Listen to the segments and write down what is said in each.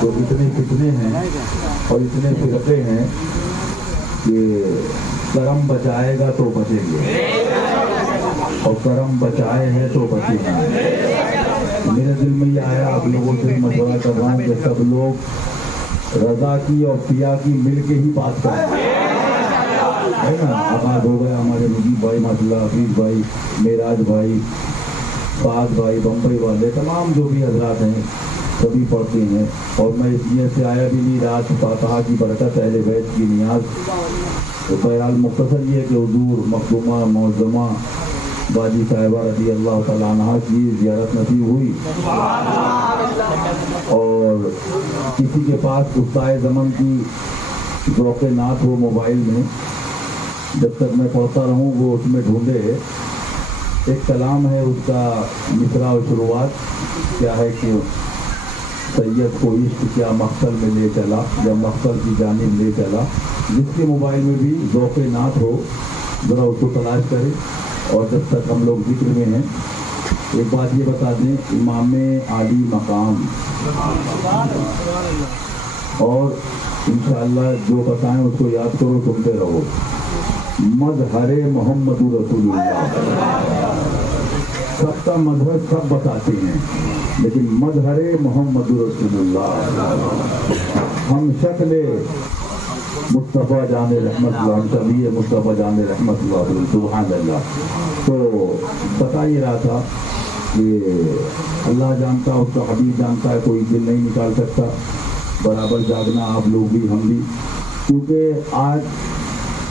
तो इतने फितने हैं और इतने फिरके हैं कि करम बचाएगा तो बचेंगे और करम बचाए हैं तो बचेंगे। मेरे दिल में ये आया, आप लोगों से मशवरा कर रहा हूँ कि सब लोग रजा की और पिया की मिल के ही बात करें, है ना। आबाद हो गया हमारे मुजीब भाई, माशाल्लाह, हफीज भाई, मेराज भाई, फाज भाई, बम्बई वाले, तमाम जो भी हजरात हैं सभी पढ़ते हैं। और मैं इसलिए से आया भी नहीं, रात फातिहा की बरकत, अहले बैत की नियाज। तो बहरहाल मुख्तसर ये कि हुजूर मखदूमा मौज़मा बाजी साहिबा रज़ी अल्लाह तआला अन्हा की ज़ियारत नसीब हुई। और किसी के पास उस्ताए ज़मन की ज़ौक़े नात हो मोबाइल में, जब तक मैं पढ़ता रहूँ वो उसमें ढूंढे। एक कलाम है उसका मिसरा और शुरुआत क्या है कि सैयद को इश्क क्या मकसद में ले चला या मकसद की जानिब ले चला। जिसके मोबाइल में भी ज़ौक़े नात हो ज़रा उसको तलाश करें। और जब तक हम लोग जिक्र में हैं, एक बात ये बता दें, इमाम आली मकाम और इंशाअल्लाह जो बताएं उसको याद करो, सुनते रहो। मज़हरे मोहम्मदुर रसूलुल्लाह, सबका मजहब सब बताते हैं, लेकिन मज़हरे मोहम्मदुर रसूलुल्लाह, हम शक्ल मुस्तफ़ा जान रहमतुल्लाह, तभी मुस्तफ़ा जान रहमतुल्लाह, सुभान अल्लाह। तो बता ही रहा था कि अल्लाह जानता, उसका हबीब जानता है, कोई दिल नहीं निकाल सकता। बराबर जागना आप लोग भी, हम भी, क्योंकि आज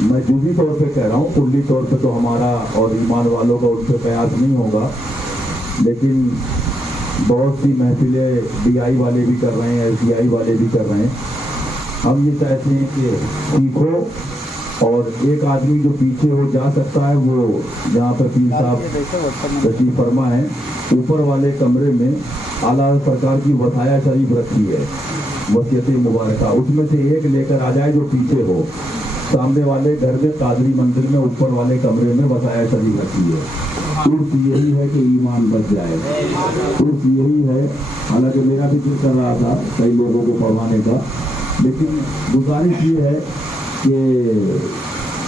मैं जुज़ी तौर पे कह रहा हूँ, कुल्ली तौर पे तो हमारा और ईमान वालों का उस पर कयास नहीं होगा, लेकिन बहुत सी महफिलें DI वाले भी कर रहे हैं, SDI वाले भी कर रहे हैं। हम ये चाहते हैं कि सीखो, और एक आदमी जो पीछे हो जा सकता है, वो जहाँ पर पीर साहब तशरीफ फरमा है, ऊपर वाले कमरे में आला सरकार की वसाया शरीफ रखी है, वसीयत मुबारका, उसमें से एक लेकर आ जाए जो पीछे हो। सामने वाले घर में कादरी मंदिर में ऊपर वाले कमरे में वसाया शरीफ रखी है। उर्स यही है कि ईमान बच जाए, उर्स यही है। हालांकि मेरा भी दिल कर रहा था कई लोगों को पढ़वाने का, लेकिन गुजारिश ये है कि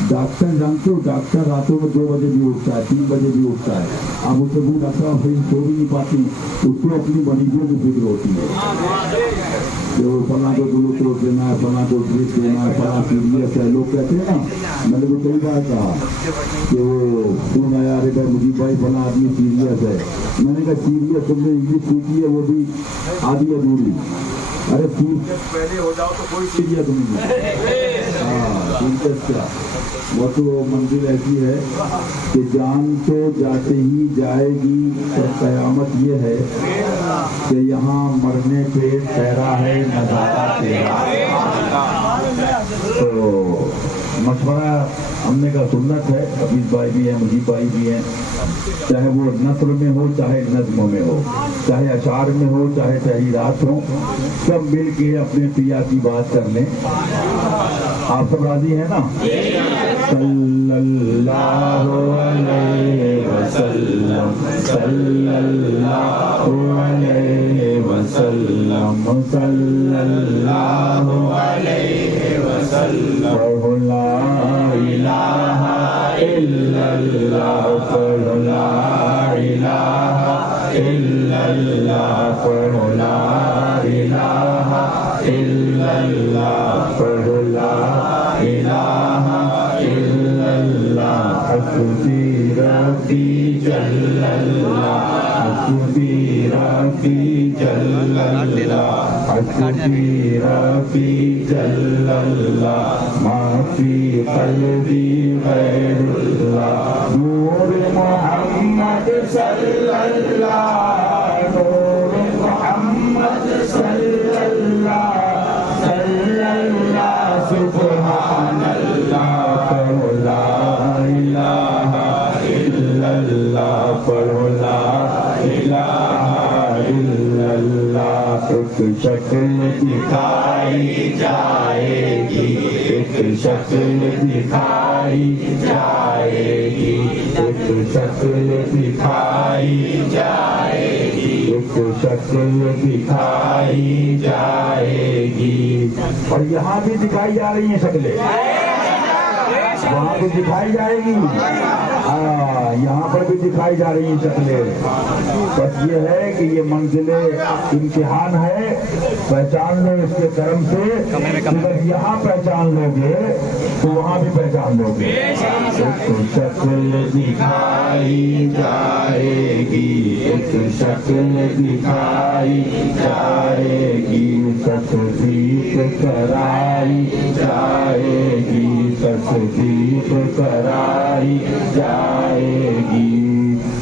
डॉक्टर जानते हो, डॉक्टर रातों में 2 बजे भी उठता है, 3 बजे भी उठता है। आप उससे भी डॉक्टर फिर सो भी नहीं पाती, उसको अपनी मरीजों की फिक्र होती है कि वो फला को ग्लूकोज देना है, फला को ड्रिप देना है, फला सीरियस है। लोग कहते हैं ना, मैंने तो कई बार कहा कि वो सुन आया, अरे भाई मुझे भाई फला आदमी सीरियस है। मैंने कहा सीरियस तुमने इंग्लिश सीखी है, वो भी आधी अधूरी। अरे सीरियस पहले हो जाओ तो कोई सीरियस नहीं है। हाँ, सीरियस क्या, वो तो मंजिल ऐसी है कि जान तो जाते ही जाएगी, पर कयामत ये है कि यहाँ मरने पे ठहरा है नजारा तेरा। तो मशवरा हमने का सुन्नत है, हफीज भाई भी हैं, मुजीब भाई भी हैं, चाहे वो नस्र में हो, चाहे नज़्म में हो, चाहे अशार में हो, चाहे तहरीरात हो, सब मिल के अपने पिया की बात कर लें। आप सब राजी हैं ना? सल्लल्लाहु अलैहि वसल्लम, सल्लल्लाहु अलैहि वसल्लम, सल्लल्लाहु अलैहि वसल्लम, ला इलाहा इल्लल्लाह, ला इलाहा इल्लल्लाह, ला इलाहा इल्लल्लाह, ला इलाहा इल्लल्लाह, हस्बी रब्बी जल्लल्लाह, हस्बी रब्बी जल्लल्लाह, हस्बी रब्बी जल्लल्लाह, माफी क़ल्बी गैरुल्लाह, नूर मोहम्मद सल्लल्लाह, नूर मोहम्मद सल्लल्लाह, सल्लल्लाह, सुब्हानल्लाह, ला इलाहा इल्लल्लाह, ला इलाहा इल्लल्लाह। एक शक्ल दिखाई जाएगी, एक शक्ल दिखाई जाएगी, एक शक्ल दिखाई जाएगी, एक एक शक्ल दिखाई जाएगी। और यहाँ भी दिखाई जा रही है शक्लें, वहाँ भी दिखाई जाएगी, यहाँ पर भी दिखाई जा रही है शक्लें। बस ये है कि ये मंजिले इम्तिहान है, पहचान लो इसके कर्म से। अगर यहाँ पहचान लोगे तो वहाँ भी पहचान लोगे। एक शक्ल दिखाई जाएगी, एक शक्ल दिखाई जाएगी, तस्दीक कराई जाएगी, तस्दीक कराई जाएगी।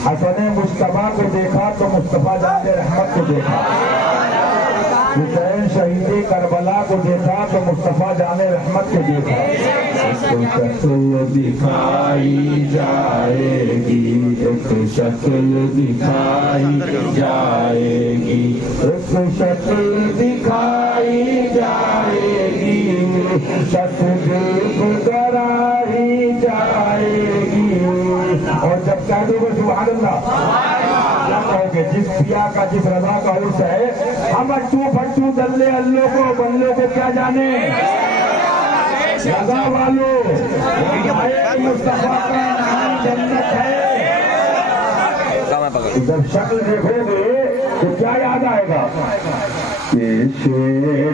हसन मुस्तफा को देखा तो मुस्तफा जाने रहमत को देखा, हुसैन शहीद करबला को देखा तो मुस्तफा जाने रहमत को देखा। एक शक्ल दिखाई जाएगी, एक शक्ल दिखाई जाएगी, एक शक्ल दिखाई जाएगी, तस्दीक कराई जाएगी। और जब कह दोगे सुभान अल्लाह, क्या कहोगे? जिस पिया का जिस रजा का उर्स है, हम अट्टू फट्टू दल्ले अल्लों को बल्लों को क्या जाने, रजा वालों मुस्तफा का नाम जन्नत है। जब शक्ल देखोगे तो क्या याद आएगा? पेशे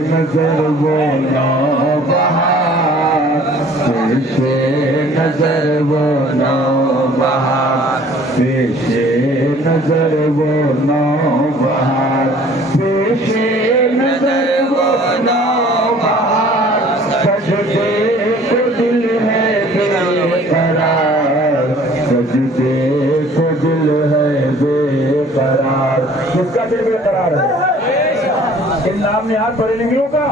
नजर वो नौबहार, पेशे नजर वो नौबहार, पेशे नजर वो नौबहार, पेशे नजर वो नौबहार, सजदे को दिल है बेकरार, सजदे को दिल है बेकरार। किसका दिल बेकरार है? इन नाम ने हाथ पढ़े लिंगियों का।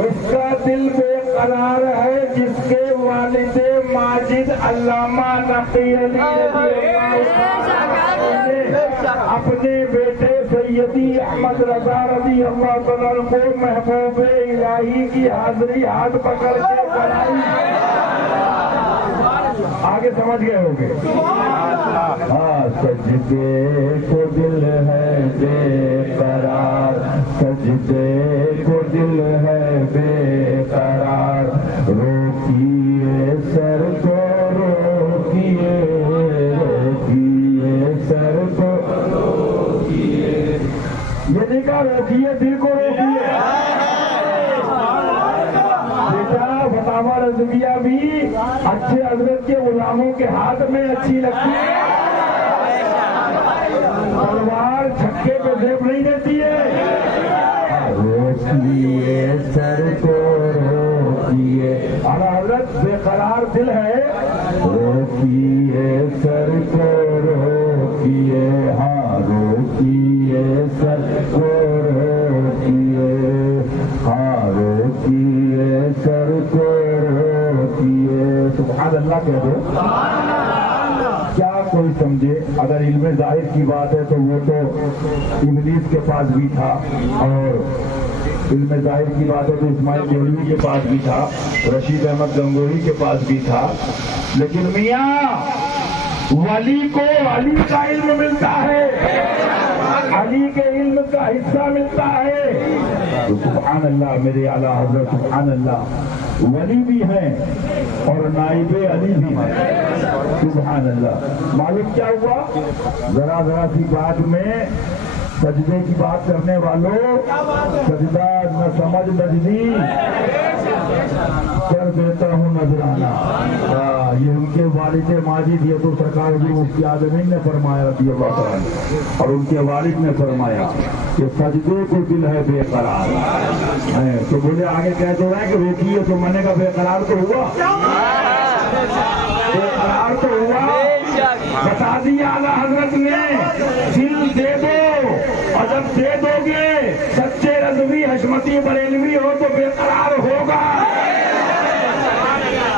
उसका दिल बेकरार है जिसके वालिदे माजिद अल्लामा नक़ी अली अपने बेटे सैयदी अहमद रजा रज़ी अल्लाह तआला को महबूब इलाही की हाजिरी हाथ पकड़ के कराई। आगे समझ गए होंगे। हाँ, सजदे को दिल है बेकरार, सजदे को दिल है बेकरार, रोकिए सर को रोकिए, रोकिए सर को रोकिए, ये नहीं कहा रोकिए दिल को रोकिए। बेटा फतावा रज़विया भी अच्छे हजरत के गुलामों के हाथ में अच्छी लगती है, तलवार छक्के पे जेब नहीं देती है। रोकिए सर को रोकिए, आला हजरत बेकरार दिल है, रोकिए सर को रोकिए, हाँ रोकिए सर को रोकिए, हाँ रोकिए सर को रोकिए। सुभान अल्लाह कह दो। क्या कोई समझे? अगर इल्म जाहिर की बात है तो वो तो इब्लीस के पास भी था, और इल्म जाहिर की बात है तो इस्माइल देहलवी के पास भी था, रशीद अहमद गंगोही के पास भी था। लेकिन मियाँ वली को अली का इल्म मिलता है, अली के इल्म का हिस्सा मिलता है। तो सुभान अल्लाह, मेरे आला हज़रत सुभान अल्लाह वली भी हैं और नाइबे अली भी हैं। सुभान अल्लाह। मालूम क्या हुआ? जरा जरा सी बात में सजदे की बात करने वालों, सजदा न समझ नजदी कर देता हूँ नजराना। ये उनके वालिद माजिद, ये तो सरकार मुफ्ती आज़मीन ने फरमाया रज़ी अल्लाह तआला, और उनके वालिद ने फरमाया कि सजदे को दिल है बेकरार है। तो बोले आगे कह तो रहे कि रोकिए, तो मैंने का बेकरार तो हुआ, बेकरार तो हुआ। बता दिया आला हजरत ने, दिल दे दो, और जब दे दोगे सच्चे रज़वी हशमती बरेलवी हो तो बेकरार होगा।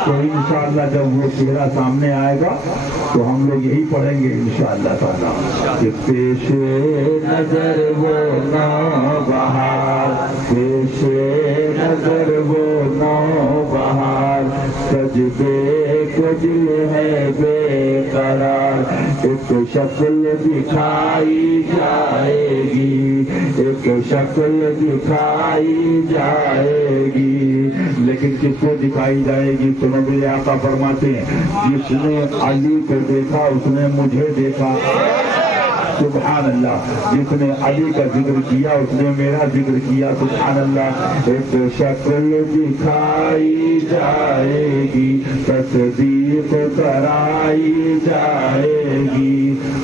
तो इंशाअल्लाह जब वो चेहरा सामने आएगा तो हम लोग यही पढ़ेंगे इंशाअल्लाह ताला कि पेशे नजर वो नौबहार, पेशे नजर वो नौबहार, सजदे को दिल है बेकरार, एक शक्ल दिखाई जाएगी, एक शक्ल दिखाई जाएगी, लेकिन किसको दिखाई जाएगी? सुनो मेरे आका फरमाते हैं, जिसने अली को देखा उसने मुझे देखा। सुभान अल्लाह। जिसने अली का जिक्र किया उसने मेरा जिक्र किया। सुभान अल्लाह। एक शक्ल दिखाई जाएगी, तस्दीक कराई जाएगी।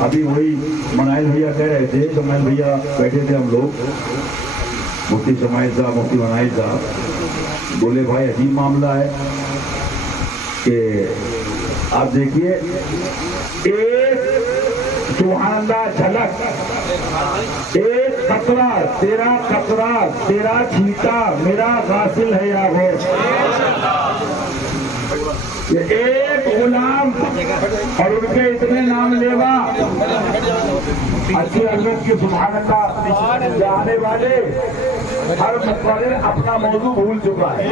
अभी वही मनाइल भैया कह रहे थे, समाइल भैया बैठे थे हम लोग, मुफ्ती समाइल साहब, मुफ्ती मनाइल साहब बोले भाई अजीब मामला है कि आप देखिए एक सुहाना झलक, एक कतरा तेरा छीटा मेरा गासिल है या हो। ये एक गुलाम और उनके इतने नाम लेवा अच्छी हजरत की सुभान अल्लाह जाने वाले हर मतवाले अपना मौजू भूल चुका है।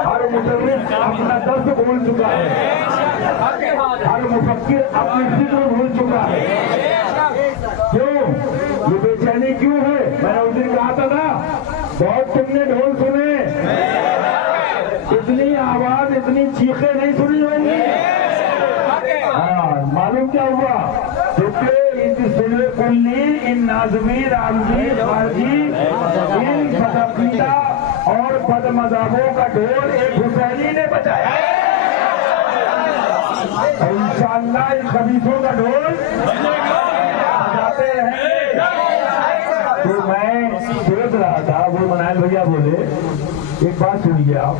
हर मुदर्रिस अपना दर्द भूल चुका है, हर मुफक्किर अपनी जिक्र भूल चुका है। क्यों ये बेचैनी क्यों है? मैंने उस दिन कहा था ना, बहुत तुमने ढोल सुने, इतनी आवाज इतनी चीखें नहीं सुनी होंगी। हाँ, मालूम क्या हुआ? क्योंकि कुल्ली इन नाज़मी रामजी खारजी इन फतकीदा और बदमज़हबों का ढोल एक हुसैनी ने बजाया। इंशाअल्लाह इन खबीसों का ढोल बजाते रहेंगे। तो मैं सोच रहा था, वो मनाइल भैया बोले एक बात सुनिए आप,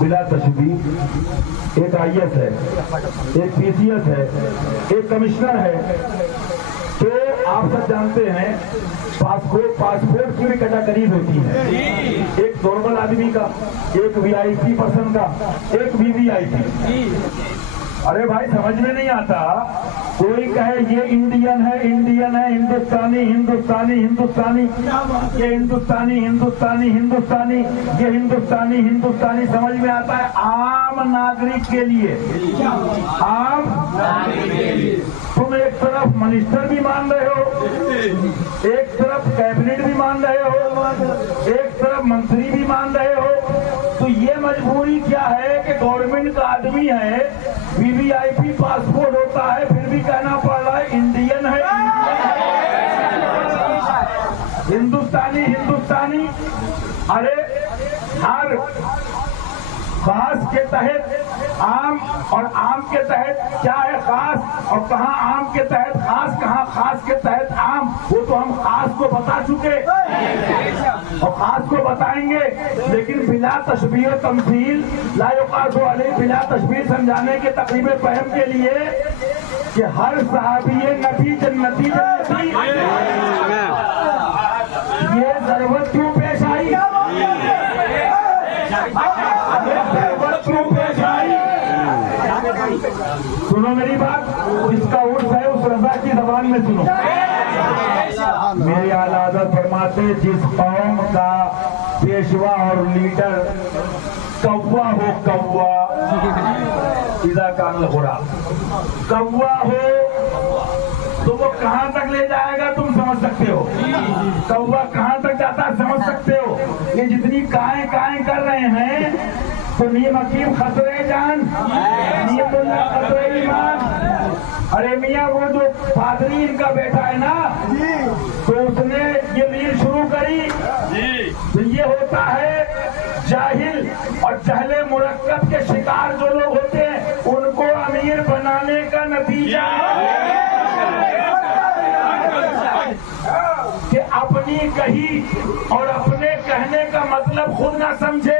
बिला तशबीह एक IAS है, एक PCS है, एक कमिश्नर है। तो आप सब जानते हैं पासपोर्ट की भी कैटेगरीज होती है, एक नॉर्मल आदमी का, एक VIP पर्सन का, एक VVIP। अरे भाई समझ में नहीं आता, कोई कहे ये इंडियन है, हिंदुस्तानी, ये हिंदुस्तानी, ये हिंदुस्तानी समझ में आता है आम नागरिक के लिए। आम तुम एक तरफ मिनिस्टर भी मान रहे हो, एक तरफ कैबिनेट भी मान रहे हो, एक तरफ मंत्री भी मान रहे हो, तो ये मजबूरी क्या है कि गवर्नमेंट का आदमी है, VVIP पासपोर्ट होता है, फिर भी कहना पड़ रहा है इंडियन है, हिंदुस्तानी। अरे हर खास के तहत आम, और आम के तहत क्या है खास, और कहाँ आम के तहत खास, कहाँ खास के तहत आम, वो तो हम खास को बता चुके और खास को बताएंगे। लेकिन बिला तशबीह और तमसील ला युक़ासु अलैह, बिला तशबीह समझाने के तकरीबे फहम के लिए कि हर सहाबी नबी जन्नती ये जरूरत क्यों पेश आई? सुनो मेरी बात, इसका उर्स है उस रजा की जबान में सुनो। मेरे आला हज़रत फरमाते, जिस कौम का पेशवा और लीडर कौवा हो, कौवा सीधा कान लगोड़ा, कौवा हो तो वो कहां तक ले जाएगा तुम समझ सकते हो। कौवा कहां तक जाता है समझ सकते हो। ये जितनी काएं कर रहे हैं तो नीम हकीम खतरे जान, नीमुल्लाह खतरे ईमान। अरे मियाँ वो जो पादरी इनका बेटा है ना, तो उसने ये रील शुरू करी, तो ये होता है जाहिल और जहले मुरक्कब के शिकार जो लोग होते हैं, उनको अमीर बनाने का नतीजा कि अपनी कही और अपने कहने का मतलब खुद ना समझे।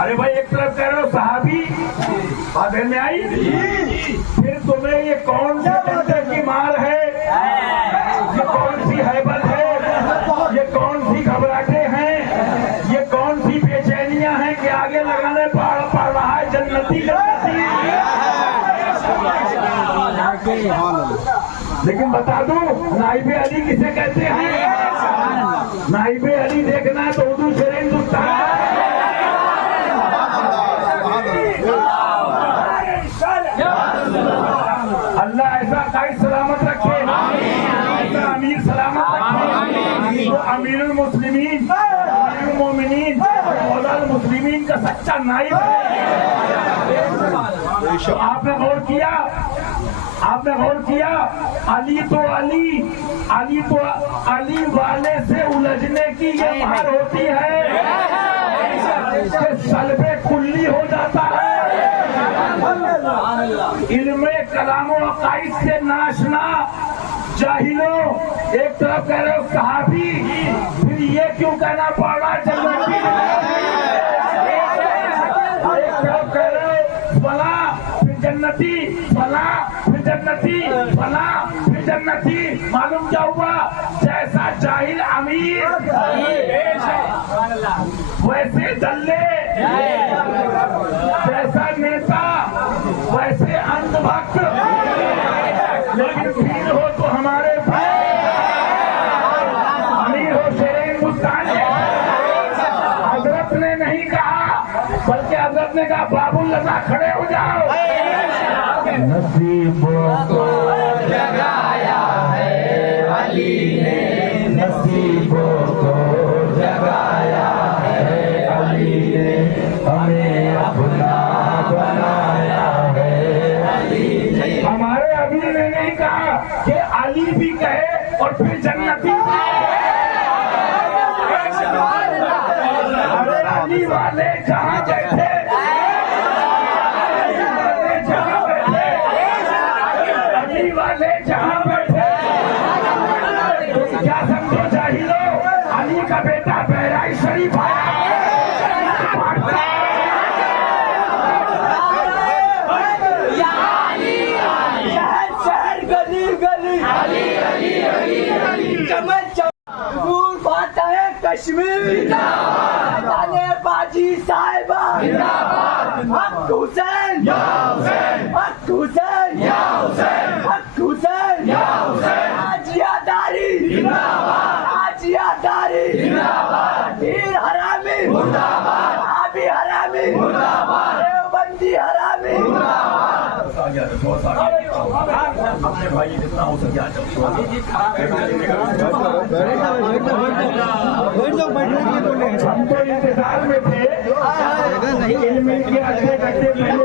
अरे भाई एक तरफ कह रहे हो सहाबी, आधे में आई, फिर तुम्हें ये कौन से डंडे की मार है, ये कौन सी हैबत है, ये कौन सी घबराहटें हैं, ये कौन सी बेचैनियां हैं कि आगे लगाने पड़ रहा है जन्नती। लेकिन बता दो नाइबे अली किसे कहते हैं? नाइबे अली देखना है तो उर्दू शेर हिंदुस्तान। सच्चा नाइब है। तो आपने गौर किया, आपने गौर किया, अली तो अली वाले से उलझने की ये मार होती है कि सलबे कुल्ली हो जाता है। इल्मे कलाम व अकाइद से नाशना जाहिलों, एक तरफ कह रहे हो सहाबी, फिर ये क्यों कहना पड़ रहा है जन्नती? एक तरफ कह रहे हो फला फिर जन्नती, फला फिर जन्नती, फला फिर जन्नती। मालूम क्या हुआ? जैसा जाहिल अमीर वैसे दल्ले, जैसा नेता वैसे अंधभक्त। लेकिन पीर हो तो हमारे अमीर हो शेरे हिंदुस्तान। हजरत ने नहीं कहा, बल्कि हजरत ने कहा बाबुल लता खड़े हो जाओ। नसीबों को जगाया है अली ने, नसीबों को जगाया है अली ने, हमें अपना बनाया है अली ने। हमारे अभी ने नहीं कहा कि अली भी कहे और फिर जन्नती। अरे अली वाले जहाँ बैठे, अली वाले जहाँ बैठे, क्या समझो जाहिलो, अली का बेटा बहराई शरीफ आया। कश्मीर जिंदाबाद, बाजी साहिबा जिंदाबाद, हक हुसैन या हुसैन, हक हुसैन या हुसैन, हक हुसैन या हुसैन। आजियादारी जिंदाबाद, आजियादारी जिंदाबाद, पीर हरामी मुर्दाबाद, आबी हरामी मुर्दाबाद, देवबंदी हरामी मुर्दाबाद। अपने भाई जितना हो सके हम तो इंतजार में थे, इल्म के अच्छे गड्ढे पहले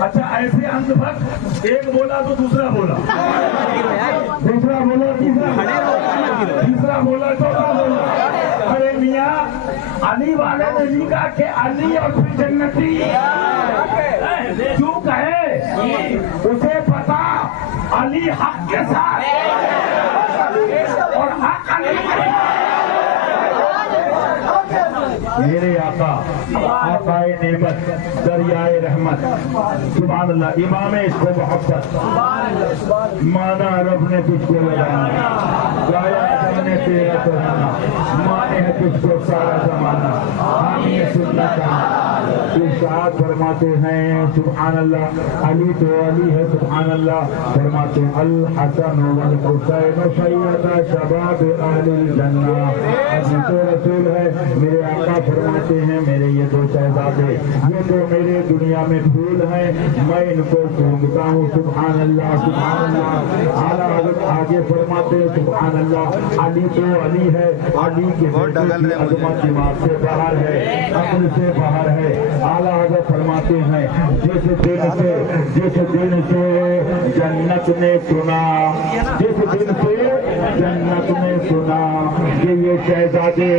अच्छा ऐसे अंधभक्त, एक बोला तो दूसरा बोला, दूसरा बोला तीसरा बोला चौथा बोला। अरे मियाँ, अली वाले ने लिखा कि अली और फिर जन्नती क्यों कहे? उसे पता अली हक के साथ और हक अली के साथ। मेरे आकाए नेमत, दरियाए रहमत, सुभान अल्लाह, इमाम इसको मोहब्बत, माना रब ने तुझको लगाना, गाया हमने तेरा तराना, माने है तुझको सारा जमाना, हामी सुन्नत इरशाद फरमाते हैं सुभान अल्लाह, अली तो अली है सुभान अल्लाह। फरमाते हैं अल हसन वल हुसैन सैयदा शबाब अहलिल जन्ना। अली तो रसूल है, मेरे आका फरमाते हैं मेरे ये दो शहजादे, ये तो मेरे दुनिया में फूल हैं, मैं इनको सूंघता हूँ सुभान अल्लाह सुभान अल्लाह। आला हज़रत आगे फरमाते हैं सुभान अल्लाह, अली तो अली है, अली के अजमत दिमाग से बाहर है, अक्ल से बाहर है। आला हज़रत फरमाते हैं जिस दिन से जन्नत ने सुना, जिस दिन से जन्नत ने सुना कि ये शहजादे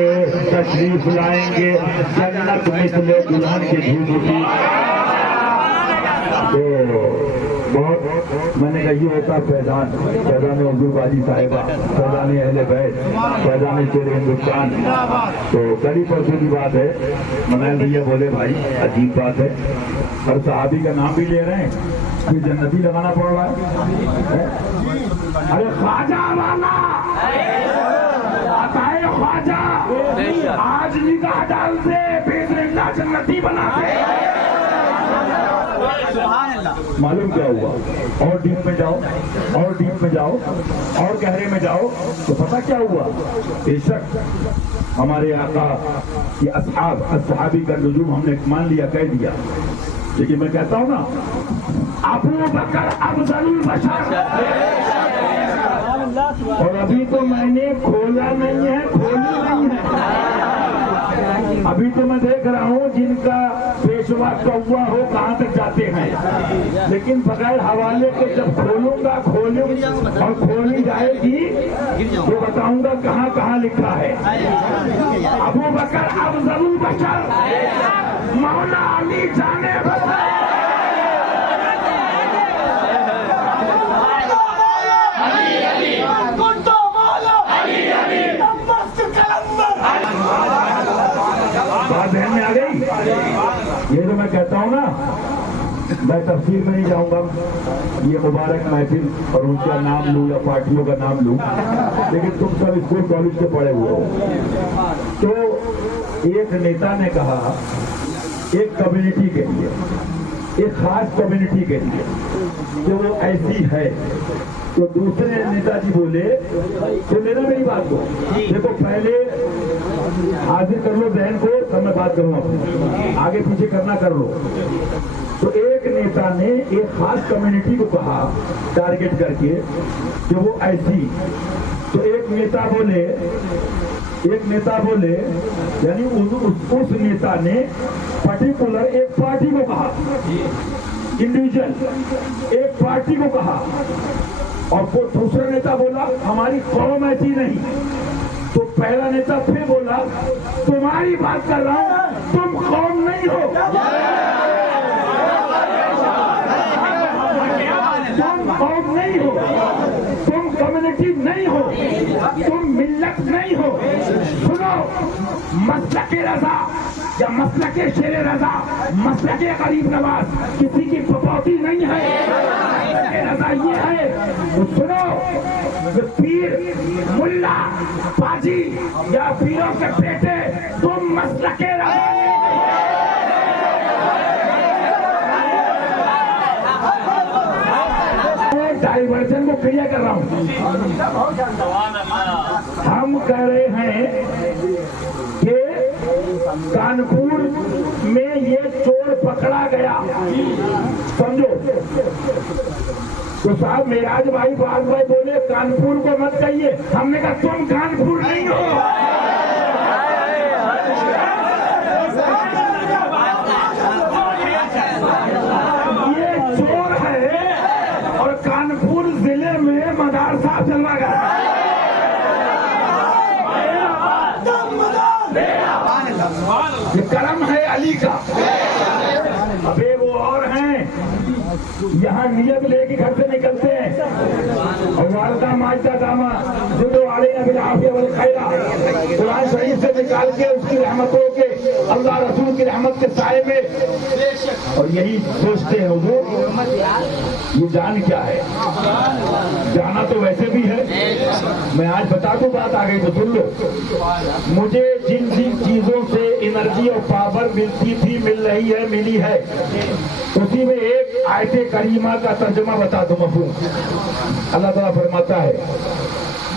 तशरीफ लाएंगे, जन्नत मिसले दुल्हन की धूम उठी। तो बहुत मैंने कहा ये होता फैजान हुजूर बाजी साहिबा, फैजान अहले बैत, फैजान शेरे हिंदुस्तान। तो कड़ी परसों की बात है, मनाल भैया बोले भाई अजीब बात है, हर सहाबी का नाम भी ले रहे हैं, फिर जन्नती लगाना पड़ रहा है। अरे ख्वाजा वाला आता है, ख्वाजा आज निगाह डाल दे, बेदरिंदा जन्नती बना दे। मालूम क्या हुआ? और डीप में जाओ, और डीप में जाओ, और गहरे में जाओ तो पता क्या हुआ? बेशक हमारे आका ये असहाबी का नुजूम हमने मान लिया, कह दिया, लेकिन मैं कहता हूँ ना अबू बकर अफजलुल बशर, और अभी तो मैंने खोला नहीं है, खोल तो मैं देख रहा हूँ जिनका पेशवा कौवा हो कहाँ तक जाते हैं, लेकिन बगैर हवाले के जब खोलूंगा और खोली जाएगी तो बताऊंगा कहाँ कहाँ लिखा है। अबू बकर अफजलुल बशर मौला अली जाने बशर। बात ध्यान में आ गई। ये तो मैं कहता हूँ ना, मैं तफसीर में नहीं जाऊंगा, ये मुबारक महफिल और उनका नाम लूं या पार्टियों का नाम लूं, लेकिन तुम सब स्कूल कॉलेज के पढ़े हुए हो। तो एक नेता ने कहा एक कम्युनिटी के लिए, एक खास कम्युनिटी के लिए जो वो ऐसी है, तो दूसरे नेताजी बोले तो लेना मेरी बात को, देखो पहले हाजिर कर लो बहन को, तब मैं बात करूँ, आगे पीछे करना कर लो। तो एक नेता ने एक खास कम्युनिटी को कहा टारगेट करके कि वो ऐसी, तो एक नेता बोले यानी उस नेता ने पर्टिकुलर एक पार्टी को कहा, इंडिविजुअल एक पार्टी को कहा, और वो दूसरा नेता बोला हमारी कौम ऐसी नहीं। तो पहला नेता फिर बोला तुम्हारी बात कर रहा हूं, तुम कौम नहीं हो, तुम कौम नहीं हो, तुम कम्युनिटी नहीं हो, तुम मिल्लत नहीं हो। सुनो, मसलके रजा या मसलके शेर रजा, मसलके गरीब नवाज किसी की पपौती नहीं है, मसलके रजा ये है। तो सुनो, जो पीर मुल्ला पाजी या पीरों के बेटे, तुम मसलके रजा डाइवर्जन को क्लियर कर रहा हूँ। हम कह रहे हैं कि कानपुर में ये चोर पकड़ा गया, समझो। तो साहब मेराज भाई बाग भाई बोले कानपुर को मत कहिए, हमने कहा तुम कानपुर नहीं हो, ये चोर है और कानपुर जिले में मदरसा चलवा गया। ये करम है अली का। अबे वो और हैं यहाँ नियत लेके घर से निकलते हैं और वालदा माजदा दामा जुदो अलैना बिल आफिया वल खैरा कुरान शरीफ से निकाल के उसकी रहमतों के, अल्लाह रसूल की रहमत के साए में, और यही सोचते हैं वो ये जान क्या है। जाना तो वैसे भी है, मैं आज बता दूं, बात आ गई तो सुन लो। मुझे जिन जिन चीजों से एनर्जी और पावर मिलती थी, मिल रही है, मिली है, उसी में एक आयते करीमा का तर्जुमा बता दो मफहूम। अल्लाह ताला फरमाता है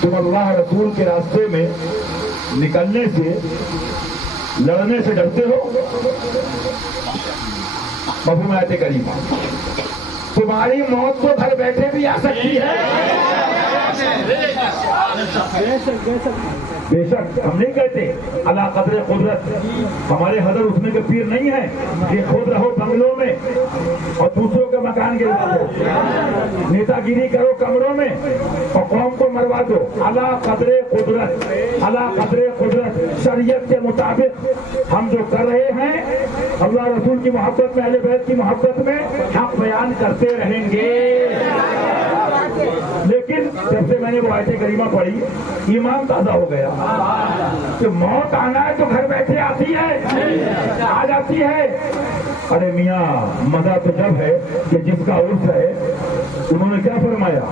तुम अल्लाह रसूल के रास्ते में निकलने से, लड़ने से डरते हो, मफहूम आयते करीमा। तुम्हारी मौत तो घर बैठे भी आ सकती है, बेशक हम नहीं कहते अल्लाह कदर कुदरत, हमारे हजर उसमें के पीर नहीं है कि खुद रहो बंगलों में और दूसरों के मकान गिरवा दो, नेतागिरी करो कमरों में और कौम को मरवा दो। अल्लाह कदर कुदरत, अल्लाह कदर कुदरत शरीयत के मुताबिक हम जो कर रहे हैं, अल्लाह रसूल की मोहब्बत में, अहले बैत की मोहब्बत में हक बयान करते रहेंगे। लेकिन जब से मैंने वो आयत करीमा पढ़ी, ईमान ताजा हो गया कि मौत आना है तो घर बैठे आती है, आ जाती है। अरे मियाँ मजा तो जब है कि जिसका उर्स है, उन्होंने क्या फरमाया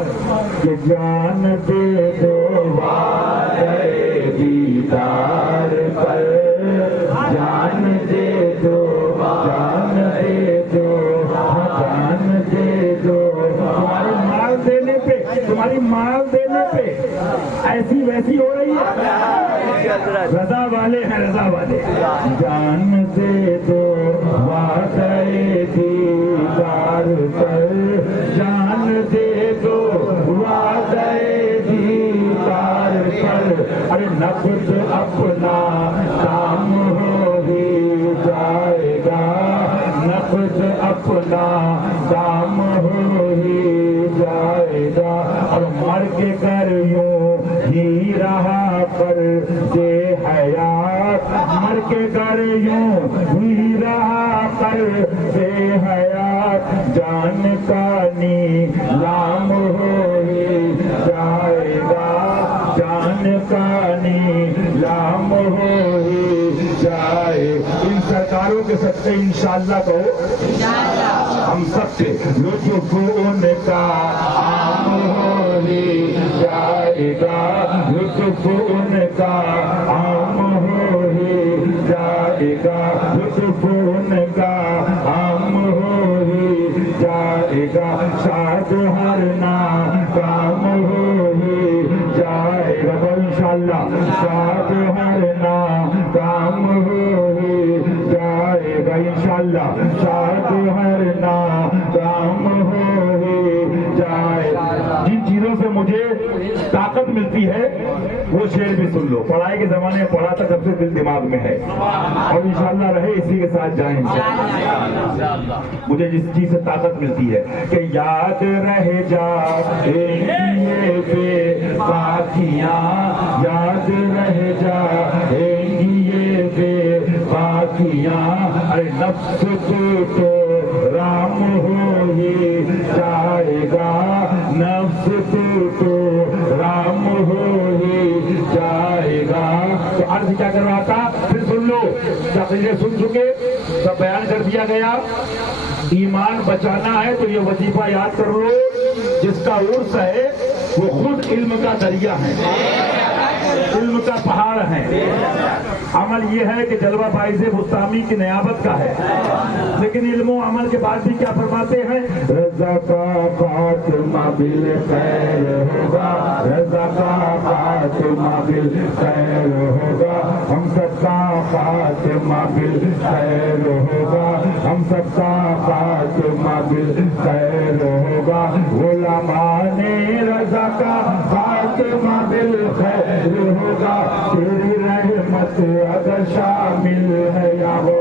कि जान दे दो वादे दीदार पर, जान दे दो, जान दे दो, जान दे दो। तुम्हारी माल देने पे ऐसी वैसी हो रही है, रजा वाले हैं, रजा वाले। जान दे दो वादे दीदार पर, जान दे दो वादे दीदार पर। अरे नफ्स अपना काम हो ही काम हो ही जाएगा। और मर के कर यूं ही रहा कर दे हयात, मर के कर यूं ही रहा कर दे हयात, जान का नीलाम हो ही जाएगा, जान का नीलाम हो ही जाए। इन सरकारों के सच्चे इंशाअल्लाह कहो हम सबसे लुत्फ उनका आम हो ही जाएगा, लुत्फ उनका आम हो ही जाएगा, लुत्फ उनका आम हो ही जाएगा। शाद हर नाकाम हो ही जाएगा इंशाअल्लाह, शाद हर नाकाम हो ही जाएगा इंशाअल्लाह, शाद हर नाकाम हो ही जाएगा। जिन चीजों से मुझे ताकत मिलती है वो शेर भी सुन लो। पढ़ाई के जमाने में पढ़ा था, जब से दिल दिमाग में है और इंशाअल्लाह रहे इसी के साथ जाए इंशाअल्लाह। मुझे जिस चीज से ताकत मिलती है कि याद रह जाएंगी ये बाकियां, याद रह जाएंगी ये बाकियां, अरे नफ्स तो राम हो ही जाएगा, नफ्स तो राम हो ही जाएगा। तो अर्ज क्या करवाता फिर सुन लो, तकरीरें सुन चुके, सब बयान कर दिया गया। ईमान बचाना है तो ये वजीफा याद कर लो, जिसका उर्स है वो खुद इल्म का दरिया है, इल्म का पहाड़ है। अमल ये है कि जलवा बाइज़ बुस्तामी की नियाबत का है, लेकिन इल्म अमल के बाद भी क्या फरमाते हैं, रज़ा का फातिमा बिल खैर होगा, रज़ा का फातिमा बिल खैर होगा, हम सबका फातिमा बिल खैर होगा, हम सबका फातिमा बिल खैर होगा। गुलामाने रज़ा का फातिमा बिल खैर होगा, तेरी रहमत अगर शामिल है या हो,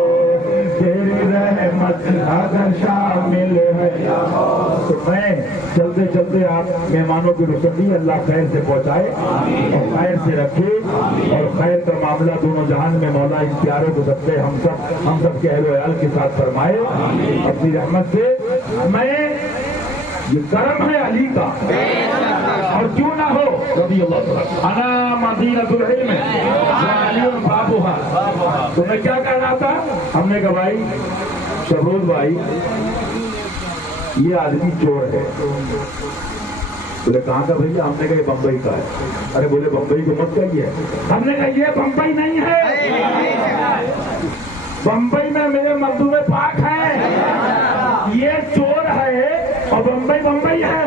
तेरी रहमत अगर शामिल है या हो। तो मैं चलते चलते आप मेहमानों की रुखसती अल्लाह खैर से पहुंचाए और खैर से रखे और खैर का मामला दोनों जहान में मौला इन प्यारों को सबसे हम सब के अहल अयाल के साथ फरमाए अपनी रहमत से। मैं ये करम है अली का और क्यों ना हो, कभी अना मदीनतुल इल्म अली बाबूहा। तो मैं क्या कह रहा था, हमने कहा भाई शहरोज भाई ये आदमी चोर है। बोले कहाँ का भैया? हमने कहा ये बम्बई का है। अरे बोले बम्बई को मत कहिए। हमने कहा ये बम्बई नहीं है, बम्बई में मेरे मजदूर पाक है, ये चोर है और बम्बई बम्बई है।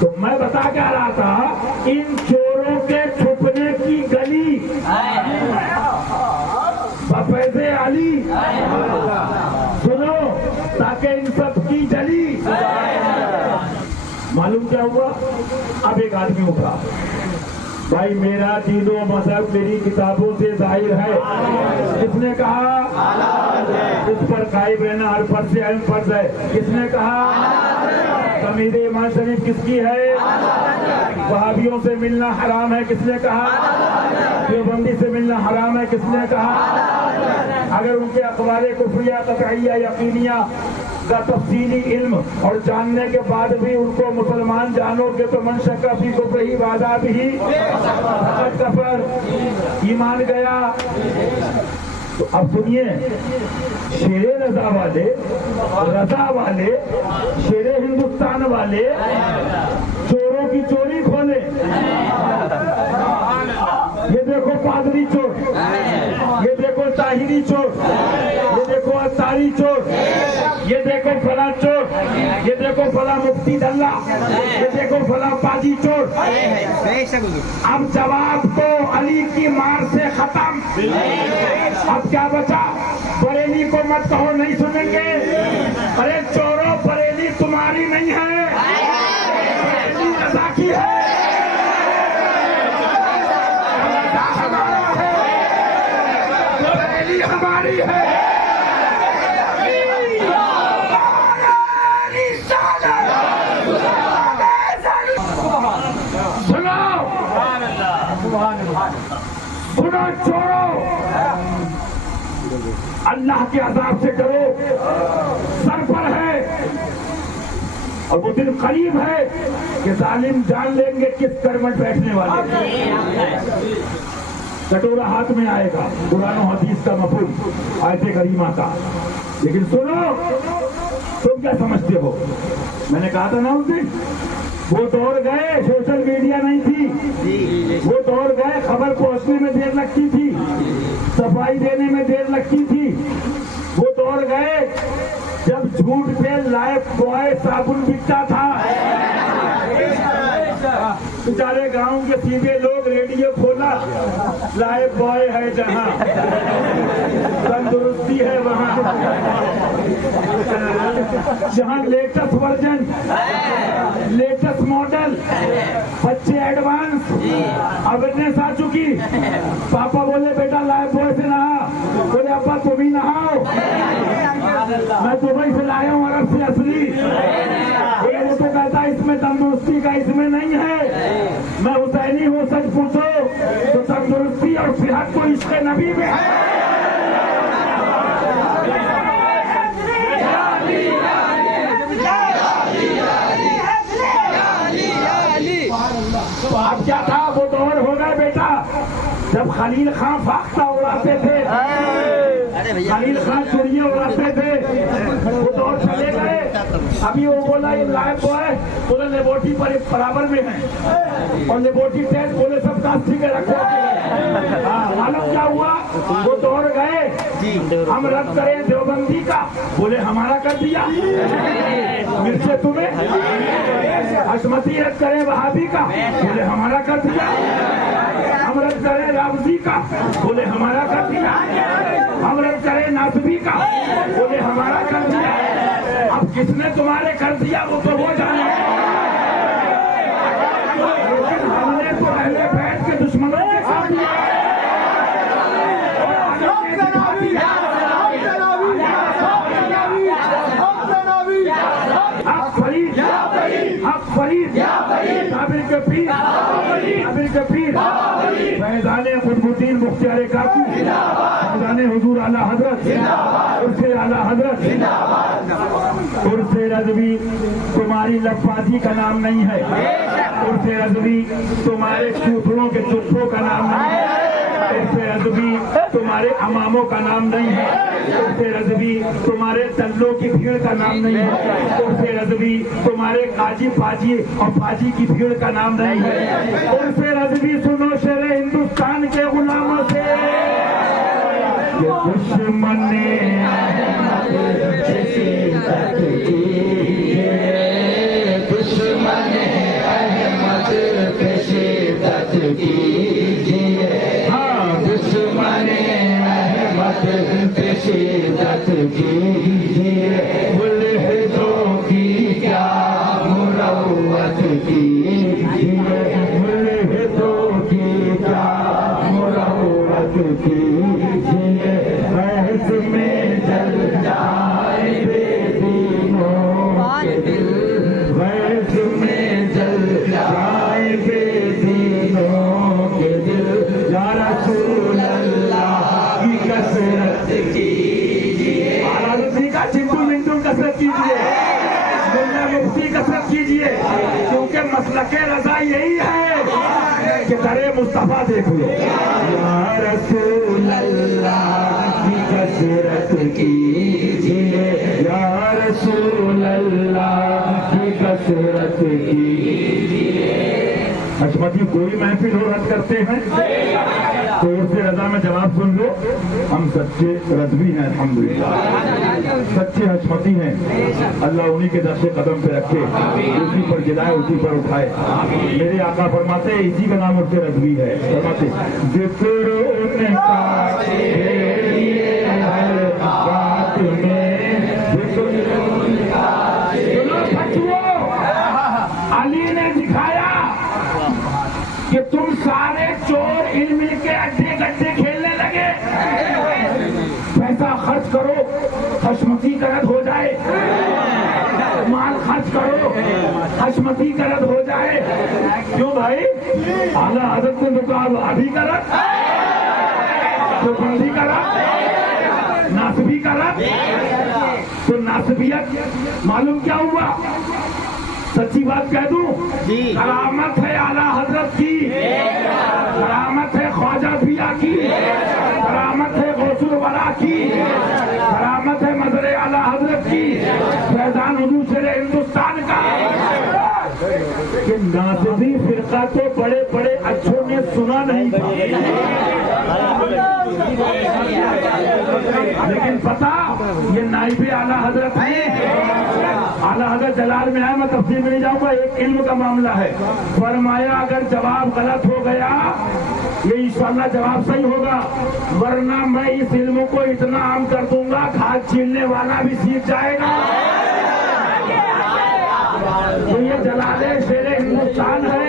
तो मैं बता क्या रहा था, इन चोरों के छुपने की गली बफैज़े अली सुनो ताकि इन सब की जली। मालूम क्या हुआ, अब एक आदमी उठा, भाई मेरा दीनो मजहब मेरी किताबों से जाहिर है। किसने कहा? इस पर कायम रहना हर फर्ज से अहम फर्ज है। किसने कहा? तमीर ईमान शरीफ किसकी है? वहाबियों से मिलना हराम है। किसने कहा? देवबंदी से मिलना हराम है। किसने कहा? अगर उनके अखबार कुफरिया कतईया यकीनिया का तफसीली इल्म और जानने के बाद भी उनको मुसलमान जानोगे तो मन शक्का भी कुफरी वादा भी कफर ईमान गया। तो अब सुनिए, शेरे रजा वाले, रजा वाले, शेरे हिंदुस्तान वाले चोरों की चोरी खोले। ये देखो पादरी चोर, ये देखो ताहिरी चोर, ये देखो अतारी चोर, ये देखो फला चोर, ये देखो फला मुफ्ती दल्ला, ये देखो फला पाजी चोर। अब जवाब तो अली की मार से खत्म। अब क्या बचा? बरेली को मत कहो नहीं सुनेंगे। अरे चोरों बरेली तुम्हारी नहीं है, बरेली रज़ा की है। हमारी है। अल्लाह के अजाब से डरो, सर पर है और वो दिन करीब है कि जालिम जान लेंगे किस करवट बैठने वाले। कटोरा हाथ में आएगा, कुरान और हदीस का मफहूम, आयत करीमा का। लेकिन सुनो, तुम क्या समझते हो? मैंने कहा था ना उस दिन, वो दौड़ गए, सोशल मीडिया नहीं थी, वो दौड़ गए, खबर पहुंचने में देर लगती थी, सफाई देने में देर लगती थी। वो दौड़ गए जब झूठ पे लाइफ बॉय साबुन बिकता था। बेचारे गांव के सीधे लोग रेडियो खोला, लाइफ बॉय है जहां, तंदुरुस्ती है वहां, जहां लेटेस्ट वर्जन, लेटेस्ट मॉडल, बच्चे एडवांस, अवेयरनेस आ चुकी। पापा बोले बेटा लाइफ बॉय से नहा, बोले अब्बा तुम ही नहाओ, मैं दुबई से लाया हूँ, अरब से असली। वो तो कहता इसमें तंदुरुस्ती का इसमें नहीं है, मैं हुसैनी हूँ, सच पूछो तो तंदुरुस्ती और सेहत तो इसके नबी में है। तो अब क्या था, वो दौर हो गए बेटा जब खलील खां फाख्ता उड़ाते थे, खलील खां चुड़िया उड़ाते थे, वो दौर चले गए। अभी वो बोला ये लाइफ बॉय, बोले लेबोरेटरी पर बराबर में है, और लेबोरेटरी टेस्ट बोले सब कास्ट ठीक है रखो। मालूम क्या हुआ, वो दौड़ गए, हम रद्द करें देवबंदी का, बोले हमारा कर दिया, मिर्चे तुम्हें। हशमती रद्द करें वहाबी का, बोले हमारा कर दिया। हम रद्द करें रावजी का, बोले हमारा कर दिया। हम रद्द करें नासबी का, बोले हमारा कर दिया। अब किसने तुम्हारे कर दिया वो तो वो जाने, लेकिन हमने तो अहले बैत के दुश्मनों के साथ दिया। काबिल के पीर, काबिल के पीर, फैज़ाने खुदमुद्दीन मुख्तियार काकी, फैज़ाने हुजूर आला हजरत, उर्से आला हजरत, उर्से रज़वी तुम्हारी लफाजी का नाम नहीं है, उर्से रज़वी तुम्हारे चूथड़ों के चुप्पों का नाम नहीं है, उर्से रज़वी तुम्हारे अमामों का नाम नहीं है, उर्से रज़वी तुम्हारे दल्लों की भीड़ का नाम नहीं है, उर्से रज़वी तुम्हारे काजी पाजी और पाजी की भीड़ का नाम नहीं है। उर्से रज़वी सुनो शेरे हिंदुस्तान के गुलामों से, दुश्मन शिद्दत कीजिए, मुल्हिदों की क्या मुरव्वत कीजिए, मुल्हिदों की क्या मुरव्वत कीजिए, बहस में जल जाए बेदीनों के दिल, बहस में जल जाए बेदीनों के दिल। या रसूल अल्लाह की कसरत कीजिए, आराधनी का चिंटू मिंटू कसरत कीजिए, मुल्ला मुफ्ती कसरत कीजिए, क्योंकि मसलके रजा यही है कि दरे मुस्तफा देख लो। या रसूल अल्लाह की कसरत कीजिए, या रसूल अल्लाह की कसरत कीजिए। हशमती कोई महफिल हो रद्द करते हैं तो उससे रजा में जवाब सुन लो, हम सच्चे रज़वी हैं अल्हम्दुलिल्लाह, सच्चे हशमती हैं। अल्लाह उन्हीं के दर्शे कदम पे रखे, उसी पर गिराए उसी पर उठाए। मेरे आका फरमाते इसी का नाम उससे रज़वी है। फरमाते जिक्र उनका हर बात में, जिक्र उनका अली ने दिखाया कि तुम सारे चोर इल्म के अड्डे गड्ढे खेलने लगे, पैसा खर्च करो हशमती करद हो जाए, माल खर्च करो हशमती करद हो जाए। क्यों भाई, आला हजरत ने तो कहा अभी करद तो बंदी करा, नासबी का रब। तो नासबियत मालूम क्या हुआ? सच्ची बात कह दूं, करामत है आला हजरत की, करामत है ख्वाजा पिया की, करामत है गौसुल वरा की, करामत है मजरे आला हजरत की, फैजान हुजूर शेरे हिंदुस्तान का। कि नासबी फिरका तो बड़े बड़े अच्छों ने सुना नहीं था, लेकिन पता ये नाइबे आला हजरत है। आला हजरत जलाल में है, मैं तफसीर में नहीं जाऊंगा, एक इल्म का मामला है। फरमाया अगर जवाब गलत हो गया ये इंशाअल्लाह जवाब सही होगा, वरना मैं इस इल्म को इतना आम कर दूंगा खाद छीलने वाला भी सीख जाएगा। तो ये जलाले शेरे हिंदुस्तान है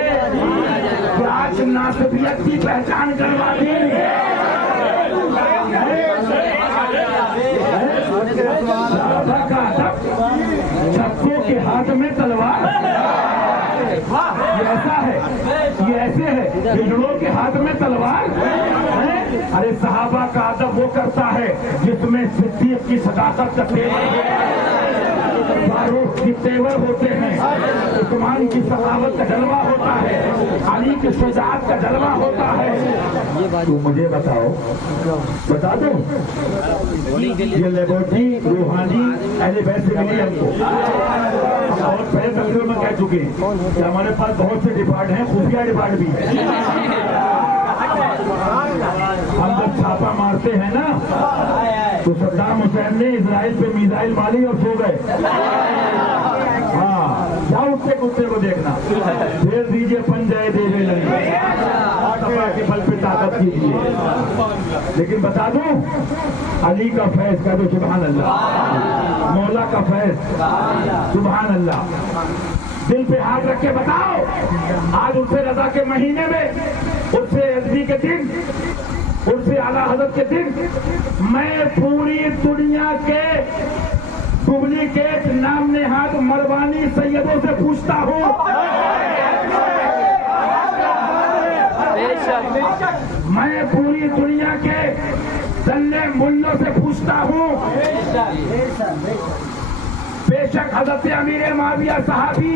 कि आज नासबियत की पहचान करवा दी। सबको के हाथ में तलवार, ये ऐसा है, ये ऐसे है, हिजड़ों के हाथ में तलवार है। अरे सहाबा का अदब वो करता है जिसमें सिद्दीक की सदाकत का तेवर, फारूक की तेवर होते हैं, उस्मान की सखावत का जलवा होता है, अली की शुजाअत का जलवा होता है। तो मुझे बताओ, बता दो ये लेबोरेटरी रूहानी अहले बैत से मिली हमको। बहुत पहले तकरीर में कह चुके हैं कि हमारे पास बहुत से डिपार्ट हैं, खुफिया डिपार्ट भी है। हम जब छापा मारते हैं ना तो सद्दाम हुसैन ने इजराइल पे मिसाइल मारी और सो गए। हाँ, जाओ उससे कुत्ते को देखना, फेर दीजिए पंजाए देवे लगे के बल पे ताकत कीजिए। लेकिन बता दूं, अली का फैज का तो सुभान अल्लाह, मौला का फैज सुभान अल्लाह। दिल पे हाथ रख के बताओ, आज उर्से रजा के महीने में, उर्से यज़दी के दिन, उर्से आला हज़रत के दिन, मैं पूरी दुनिया के डुप्लीकेट नाम नेहाद मरवानी सैयदों से पूछता हूँ, मैं पूरी दुनिया के दल्ले मुल्लों से पूछता हूँ, बेशक हज़रत अमीर माविया साहबी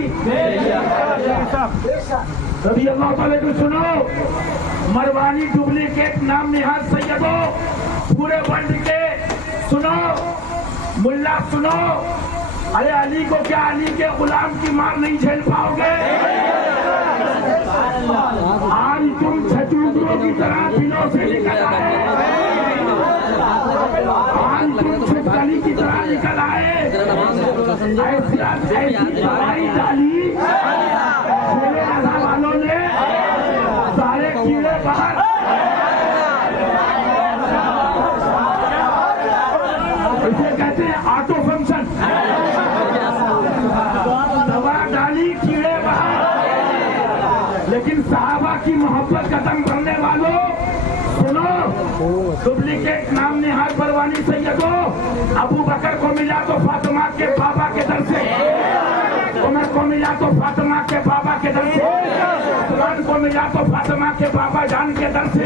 रज़ी अल्लाह ताला को सुनो, मरवानी डुप्लीकेट नाम निहाद सैयदों पूरे वर्ल्ड के सुनो, मुल्ला सुनो। अरे अली को क्या अली के गुलाम की मार नहीं झेल पाओगे? आज तुम छचूंदरों की तरह दिलों से निकल आए, आज तुम छिपकली की तरह निकल आए, ऐसी दवाई डाली मेरे रजा वालों ने, सारे कीड़े बाहर। इसे कहते हैं ऑटो फंक्शन, दवा डाली कीड़े बाहर। लेकिन सहाबा की मोहब्बत खत्म करने वालों सुनो, डुप्लीकेट नाम निहाद परवानी सैयदों, अबू बकर को मिला तो फातिमा के बाबा के दर से, उमर को मिला तो फातिमा के बाबा के दर से, उस्मान को मिला तो फातिमा के बाबा जान के दर से,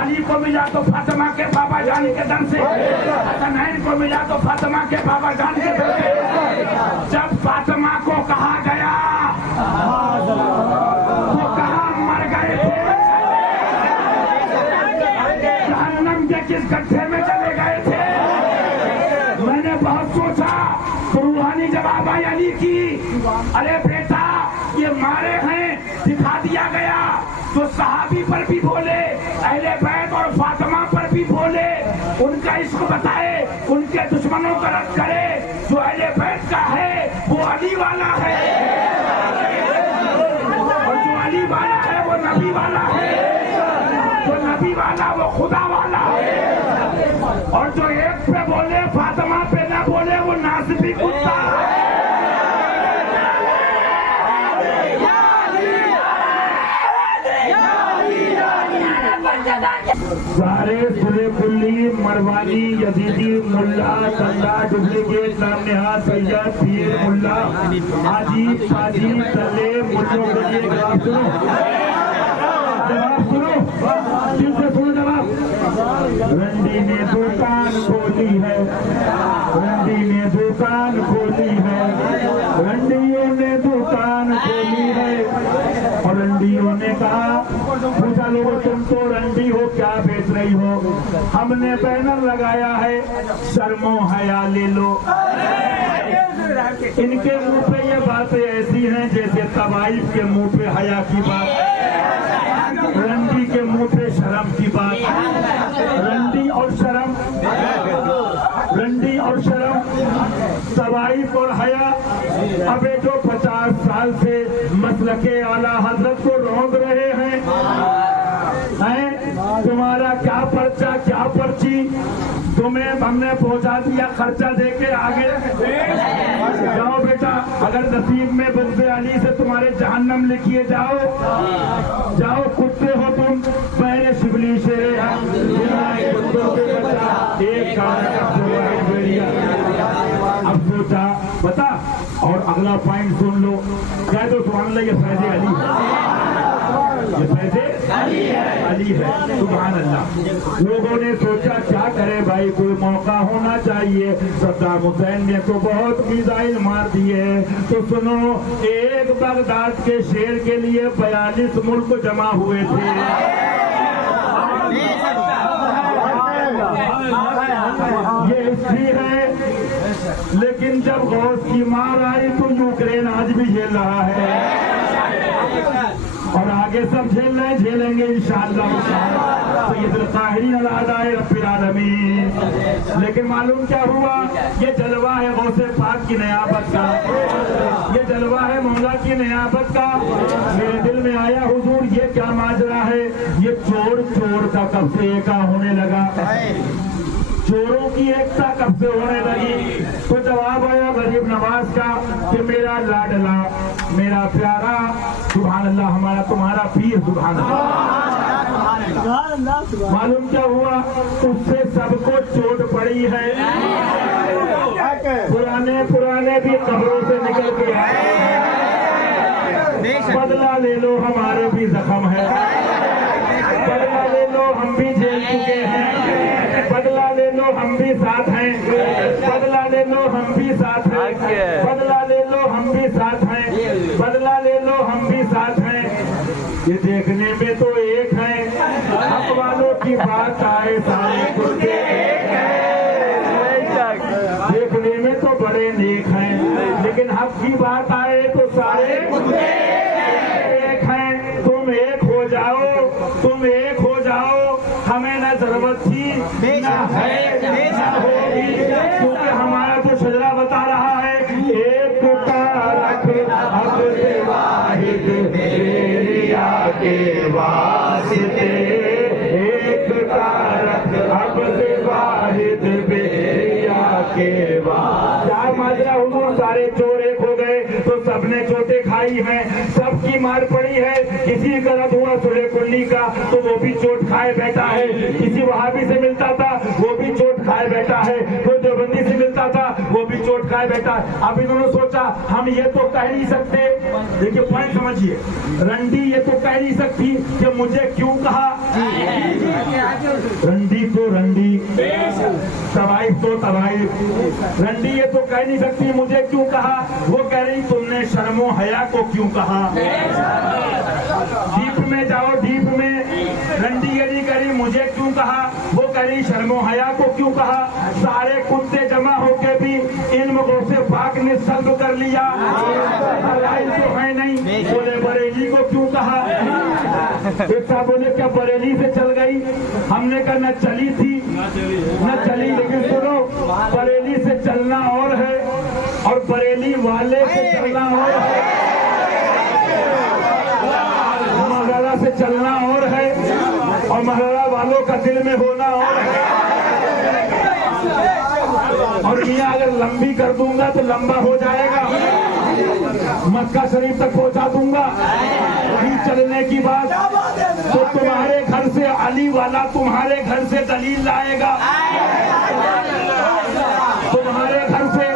अली को मिला तो फातिमा के बाबा जान के दर से, हसनैन को मिला तो फातिमा के बाबा जान के दर से। जब फातिमा को कहा गया तो कहाँ मर गए थे, जहन्नम के किस गड्ढे में चले गए थे? मैंने बहुत सोचा, तो रूहानी जवाब आई अली की, अरे बेटा ये मारे हैं, दिखा दिया गया। जो सहाबी पर भी बोले, अहले बैत और फातिमा पर भी बोले, उनका इश्क बताए, उनके दुश्मनों का रद्द करे। जो अहले बैत का है वो अली वाला है, और जो अली वाला है वो नबी वाला है, जो नबी वाला वो खुदा वाला है, और जो एक पे बोले फातिमा पे ना बोले वो नासबी कुत्ता है। सारे सुलेकुल्ली मरवानी यजीदी मुल्ला तल्ला डुप्लीकेट नाम नेहाद सैयद पीर मुल्ला हाजी साजी तल्ले मुल्लों के लिए जवाब सुनो, जवाब सुनो, दिल से सुनो जवाब। रंडी ने दुकान खोली है, रंडी ने दुकान खोली है, रंडियों ने दुकान खोली है। और रंडियों ने कहा, पूछा लोगों तुम तो रंडी हो, क्या बेच रही हो? हमने बैनर लगाया है शर्मो हया ले लो। इनके मुंह पे ये बातें ऐसी हैं जैसे तवाइफ के मुंह पे हया की बात, रंडी के मुंह पे शर्म की बात। रंडी और शर्म, रंडी और शर्म, तवाइफ और हया, अबे जो 50 साल से मसलके आला हजरत को रौंद रहे हैं, तुम्हारा क्या पर्चा क्या पर्ची, तुम्हें हमने पहुंचा दिया खर्चा देके आगे जाओ बेटा। अगर नसीब में बुग़्ज़ अली से तुम्हारे जहन्नम लिखिए जाओ, जाओ कुत्ते हो तुम, पहले शिबली शेरे कुत्तों के बच्चा एक अब सोचा बता। और अगला पॉइंट सुन लो, कह दो सुभान अल्लाह, ये फैज़े अली है, ये फैज़े अली है, सुभान अल्लाह। लोगों ने सोचा क्या करे भाई, कोई मौका होना चाहिए। सद्दाम हुसैन ने तो बहुत मिसाइल मार दिए, तो सुनो, एक बगदाद के शेर के लिए 42 मुल्क जमा हुए थे। ये हिस्ट्री है। लेकिन जब गौस की मार आई तो यूक्रेन आज भी झेल रहा है, और आगे सब झेल रहे, झेलेंगे इंशाअल्लाह। सैयदुल काहिरीन अल-आदाए रब्बिल आलमीन। लेकिन मालूम क्या हुआ, ये जलवा है गौसे पाक की नियाबत का, ये जलवा है मौला की नियाबत का। मेरे दिल में आया हुजूर ये क्या माजरा है, ये चोर चोर का कब से एका होने लगा, चोरों की एकता कब से होने लगी। तो जवाब आया गरीब नवाज का कि मेरा लाडला, मेरा प्यारा, सुभान अल्लाह, हमारा तुम्हारा पीर, सुभान अल्लाह। मालूम क्या हुआ, उससे सबको चोट पड़ी है। पुराने पुराने भी कब्रों से निकल के आए, बदला ले लो, हमारे भी जख्म है, बदला ले लो, हम भी झेल चुके हैं, बदला ले लो, हम भी साथ हैं, बदला ले लो, हम भी साथ हैं, बदला ले लो, हम भी साथ हैं, बदला ले लो, हम भी साथ हैं। ये देखने में तो एक है, हक वालों की बात आए सारे कुत्ते एक हैं, देखने में तो बड़े नेक हैं, लेकिन हक की बात आए तो सारे कुत्ते एक हैं। तुम एक हो जाओ, तुम एक हो जाओ, हमें न जरूरत थी न है न होगी, क्योंकि हमारा तो शजरा बता रहा है, एक तारक अब्दे वाहिद बेरिया के वास्ते, एक तारक अब्दे वाहिद बेरिया के वास्ते। क्या माजरा हुजूर, सारे चोर एक हो गए तो सबने चोटें खाई हैं, सबकी मार पड़ी है। किसी का रद हुआ सुले कुल्ली का तो वो भी चोट खाए बैठा है, किसी वहाबी से मिलता था वो भी चोट खाए बैठा है, कोई देवबंदी से मिलता था वो भी चोट खाए बैठा है। अब इन्होंने सोचा हम ये तो कह नहीं सकते, देखिए पॉइंट समझिए, रंडी ये तो कह नहीं सकती कि मुझे क्यों कहा, रंडी तो रंडी, तवाइफ तो तवाइफ, रंडी ये तो कह नहीं सकती मुझे क्यों कहा, वो कह रही तुमने शर्मो हया को क्यों कहा। डीप में जाओ, डीप में, रंडी यदि करी मुझे क्यों कहा, वो करी शर्मो हया को क्यों कहा। सारे कुत्ते जमा होके भी इल्म गौसे पाक ने सल्ब कर लिया, हलाल तो है नहीं, बोले बरेली को क्यों कहा। एक साहब बोले क्या बरेली से चल गई, हमने कहा न चली थी न चली, लेकिन सुनो, बरेली से चलना और है और बरेली वाले से चलना और है, महरारा से चलना और है और महरारा वालों का दिल में होना और है। और मियां अगर लंबी कर दूंगा तो लंबा हो जाएगा, मक्का शरीफ तक पहुंचा दूंगा, वहीं चलने की बात। तो तुम्हारे घर से अली वाला तुम्हारे घर से दलील लाएगा, तुम्हारे घर से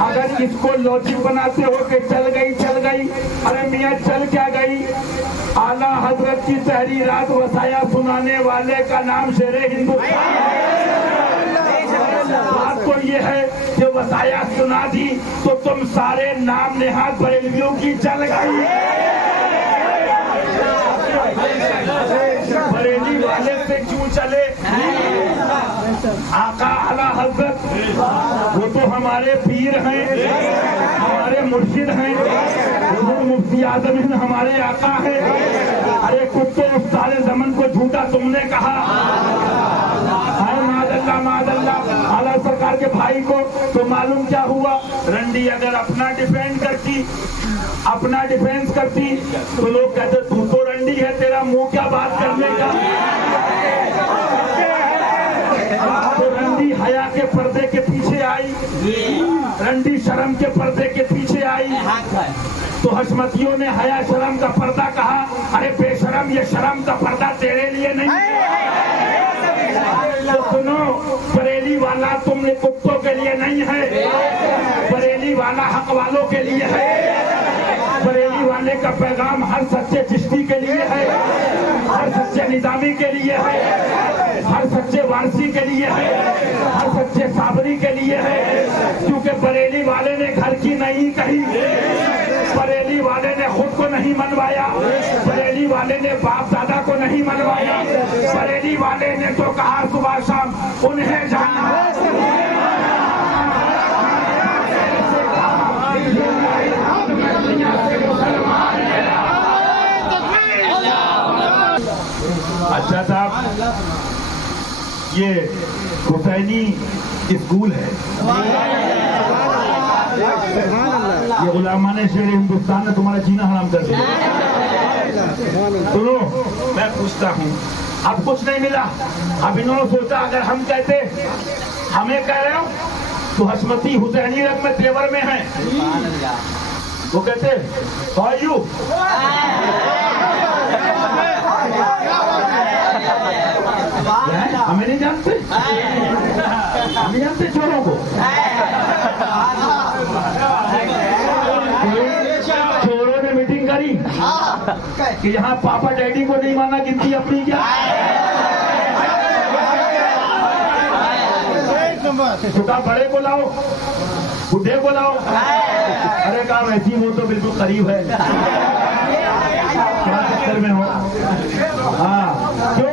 अगर इसको लॉजिक बनाते हो कि चल गई चल गई। अरे मियाँ चल क्या गई? आला हजरत की तहरीरात वसाया सुनाने वाले का नाम शेरे हिंदुस्तान। बात तो ये है कि वसाया सुना दी तो तुम सारे नाम नेहाद बरेलियों की चल गई। बरेली वाले से क्यों चले? आका आला हजरत वो तो हमारे पीर हैं, हमारे मुर्शिद हैं, हुजूर मुफ्ती आजम हिंद हमारे आका है। अरे कुत्ते उस्ताद ज़मन को झूठा तुमने कहा। मादल्ला आला सरकार के भाई को तो मालूम क्या हुआ? रंडी अगर अपना डिफेंड करती तो लोग कहते तू तो रंडी है, तेरा मुंह क्या बात करने का। तो रंडी हया के पर्दे के पीछे आई, रंडी शर्म के पर्दे के पीछे आई। तो हशमतियों ने हया शर्म का पर्दा कहा। अरे बेशरम, ये शर्म का पर्दा तेरे लिए नहीं है। तो सुनो, बरेली वाला तुमने कुत्तों के लिए नहीं है, बरेली वाला हक वालों के लिए है। बरेली वाले का पैगाम हर सच्चे चिश्ती के लिए है, हर सच्चे निजामी के लिए है, हर सच्चे वारसी के लिए है, हर सच्चे साबरी के लिए है। क्योंकि बरेली वाले ने घर की नहीं कही, बरेली वाले ने खुद को नहीं मनवाया, बरेली वाले ने बाप दादा को नहीं मनवाया, बरेली वाले ने तो कहा सुबह शाम उन्हें जाना। अच्छा साहब, ये हुसैनी स्कूल है, ये गुलामाने शेर हिंदुस्तान ने तुम्हारा जीना हराम कर दिया। सुनो, मैं पूछता हूँ, अब कुछ नहीं मिला। अब इन्होंने सोचा अगर हम कहते हमें कह रहे हो तो हशमती हुसैनी रंग में तेवर में है। वो कहते यू हमें नहीं जानते, हम जानते चोरों को। चोरों ने मीटिंग करी कि यहाँ पापा डैडी को नहीं माना, गिनती अपनी क्या। छोटा बड़े को लाओ, बुढ़े को लाओ। अरे कहा वैसी वो तो बिल्कुल करीब है, क्या चक्कर में हो। हाँ क्यों?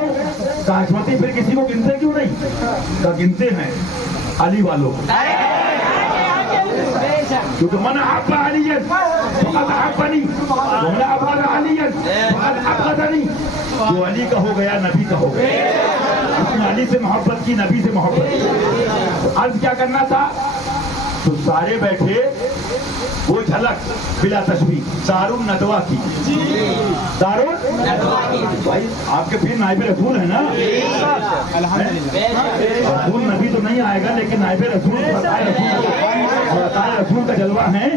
हशमती फिर किसी को गिनते क्यों नहीं? तो गिनते हैं अली वालों को, क्योंकि मन आपका अलीयत बनी, जो अली का हो गया नबी का हो गया। उसने अली से मोहब्बत की, नबी से मोहब्बत। अर्ज क्या करना था? तो सारे बैठे, वो झलक बिला तस्बीह दारुल नदवा की, दारुल भाई आपके फिर नाइबे रसूल है ना। रसूल नबी तो नहीं आएगा, लेकिन नाइबे रसूल रसूल का जलवा है।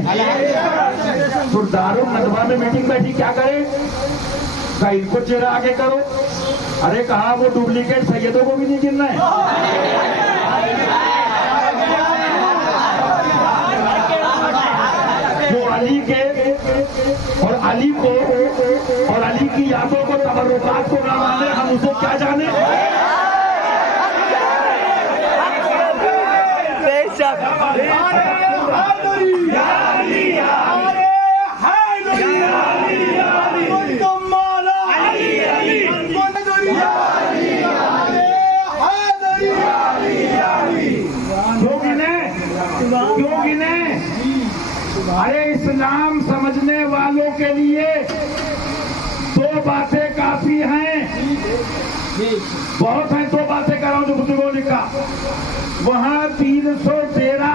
तो दारुल नदवा में मीटिंग बैठी, क्या करे? का इनको चेहरा आगे करो। अरे कहा वो डुप्लीकेट सैयदों को भी नहीं गिनना है। जो अली के और अली को और अली की यादों को, तबर्रुकात को ना माने, हम उसे क्या जाने। क्यों गिने? अरे इस्लाम समझने वालों के लिए दो बातें काफी हैं, बहुत हैं। दो बातें कर रहा हूं जो बुजुर्गों ने कहा। वहां 313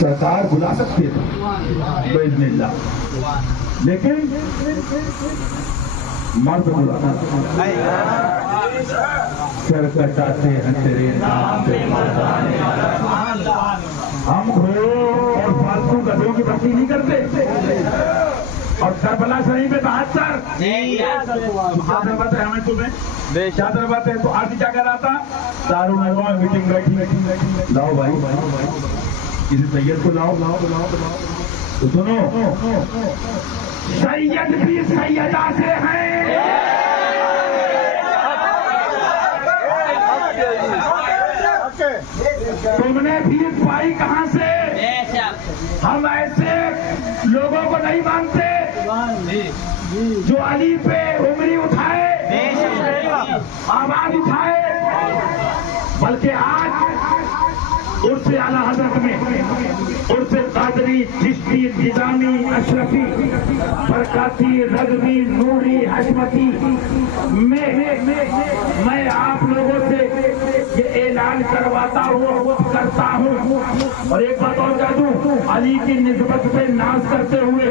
सरकार बुला सकती है बिस्मिल्लाह, लेकिन मर्द बुलाना करकटाते हैं तेरे नाम पे। हम घोड़ों और फालतू गधों की भक्ति नहीं करते, और करबला शरीफ में 72 क्या जरूरत है हमें तुम्हें, क्या जरूरत है? तो आदमी क्या कराता, दारू नगवा मीटिंग बैठी, लाओ भाई किसी सैयद को लाओ। तो सुनो, सैयद भी सैयदा से हैं। तुमने फीस पाई कहाँ से? हम ऐसे लोगों को नहीं मानते जो अली पे उंगली उठाए, आवाज उठाए, बल्कि आज उर्से आला हजरत में उर्से कादरी, चिश्ती, निजामी, अशरफी, बरकाती, रजवी, नूरी, हशमती मैं आप लोगों से ये ऐलान करवाता हूँ, करता हूँ। और एक बात और कह दूं, अली की निस्बत पे नाज करते हुए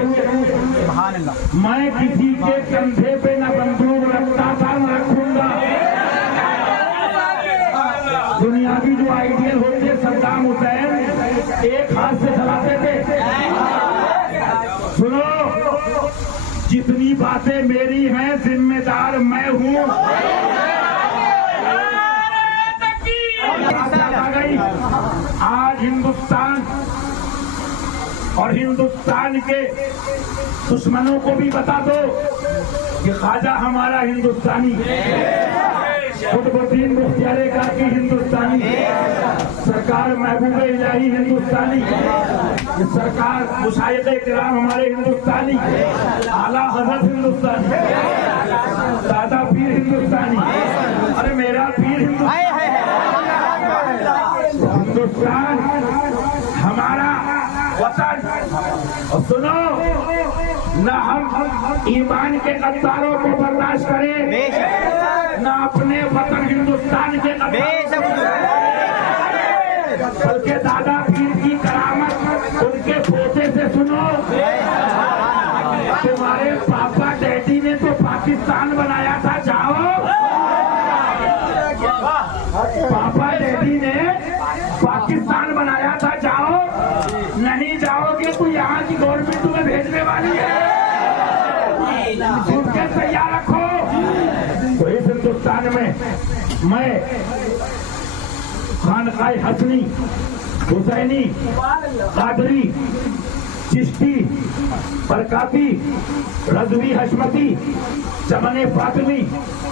मैं किसी के कंधे पे न बंदूक रखता था न रखूंगा। दुनियावी जो आइडियल होते सद्दाम हुसैन एक हाथ से चलाते थे। सुनो, जितनी बातें मेरी हैं जिम्मेदार मैं हूँ। आ गई आज हिंदुस्तान और हिंदुस्तान के दुश्मनों को भी बता दो कि ख्वाजा हमारा हिंदुस्तानी, कुतुबुद्दीन मुख्तियार काकी हिंदुस्तानी, सरकार महबूब इलाही हिंदुस्तानी, सरकार मुशाहिद किराम हमारे हिंदुस्तानी, आला हजरत हिंदुस्तानी, दादा पीर हिंदुस्तानी, अरे मेरा पीर हिंदुस्तान हमारा वतन। और सुनो, न हम ईमान के गद्दारों को बर्दाश्त करें, न अपने वतन हिंदुस्तान के बल्कि दादा पीर की करामत उनके पोते से सुनो। तुम्हारे पापा डैडी ने तो पाकिस्तान बनाया था, जाओ। पापा डैडी ने पाकिस्तान बनाया था, जाओ। नहीं जाओगे तो यहाँ की गवर्नमेंट तुम्हें भेजने वाली है, उनके तैयार रखो। तो इस हिंदुस्तान में मैं खानकाए हसनी, हुसैनी, कादरी, चिश्ती, बरकाती, रजवी, हशमती, चमने फातिमी,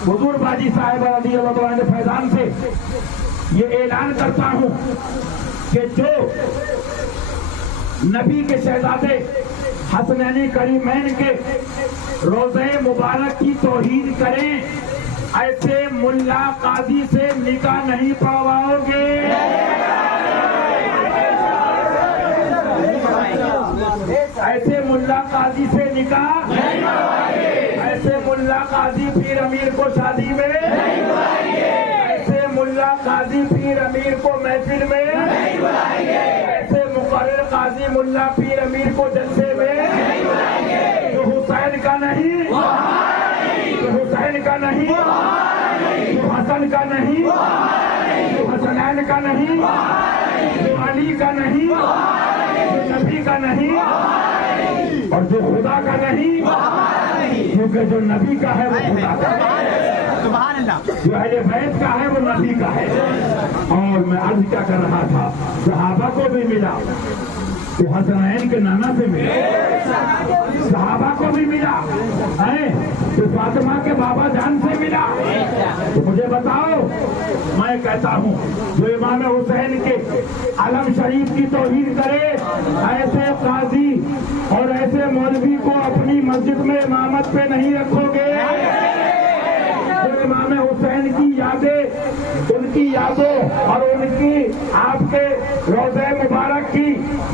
हुजूर बाजी साहिब रज़ी अल्लाह अन्हा फैजान से ये ऐलान करता हूँ कि जो नबी के शहजादे हसनैनी करीमैन के रोज़े मुबारक की तौहीन करें, ऐसे मुल्ला काजी से निकाह नहीं पढ़वाओगे। ऐसे मुल्ला काजी से निकाह नहीं पढ़वाएंगे। ऐसे मुल्ला काजी पीर अमीर को शादी में नहीं बुलाएंगे। ऐसे मुल्ला काजी पीर अमीर को महफिल में नहीं बुलाएंगे। ऐसे मुकर्रर काजी मुल्ला पीर अमीर को जलसे में नहीं बुलाएंगे। जो हुसैन का नहीं, जो हुसैन का नहीं, जो हसन का नहीं, जो हसनैन का नहीं, जो अली का नहीं, जो नबी का नहीं और जो खुदा का नहीं, क्योंकि जो नबी का है वो खुदा का है, जो अहले बैत का है वो नबी का है। और मैं अर्ज क्या कर रहा था, सहाबा को भी मिला तो हसनैन के नाना से मिला, सहाबा को भी मिला है तो फातिमा के बाबा जान से मिला। तो मुझे बताओ, मैं कहता हूँ जो इमाम हुसैन के अलम शरीफ की तौहीन करे, ऐसे काजी और ऐसे मौलवी को अपनी मस्जिद में इमामत पे नहीं रखोगे। जो इमाम हुसैन की यादें, उनकी यादों और उनकी आपके रोज़े मुबारक की,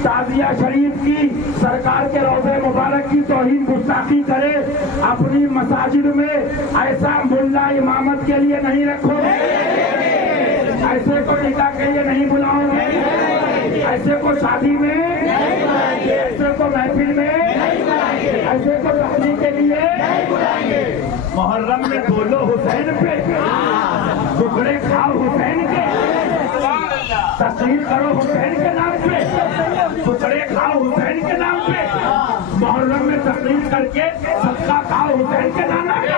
ताज़िया शरीफ की, सरकार के रोज़े मुबारक की तौहीन गुस्ताखी करे, अपनी मसाजिद में ऐसा मुल्ला इमामत के लिए नहीं रखोगे। ऐसे को निकाह के लिए नहीं बुलाओगे, ऐसे को शादी में, ऐसे को महफिल में, ऐसे को तकलीफ के लिए मुहर्रम में बोलो हुसैन पे, टुकड़े खाओ हुसैन के, तस्वीर करो हुसैन के नाम पे, टुकड़े खाओ हुसैन के नाम पे, मुहर्रम में मिल करके सबका कहा हुसैन के नाना का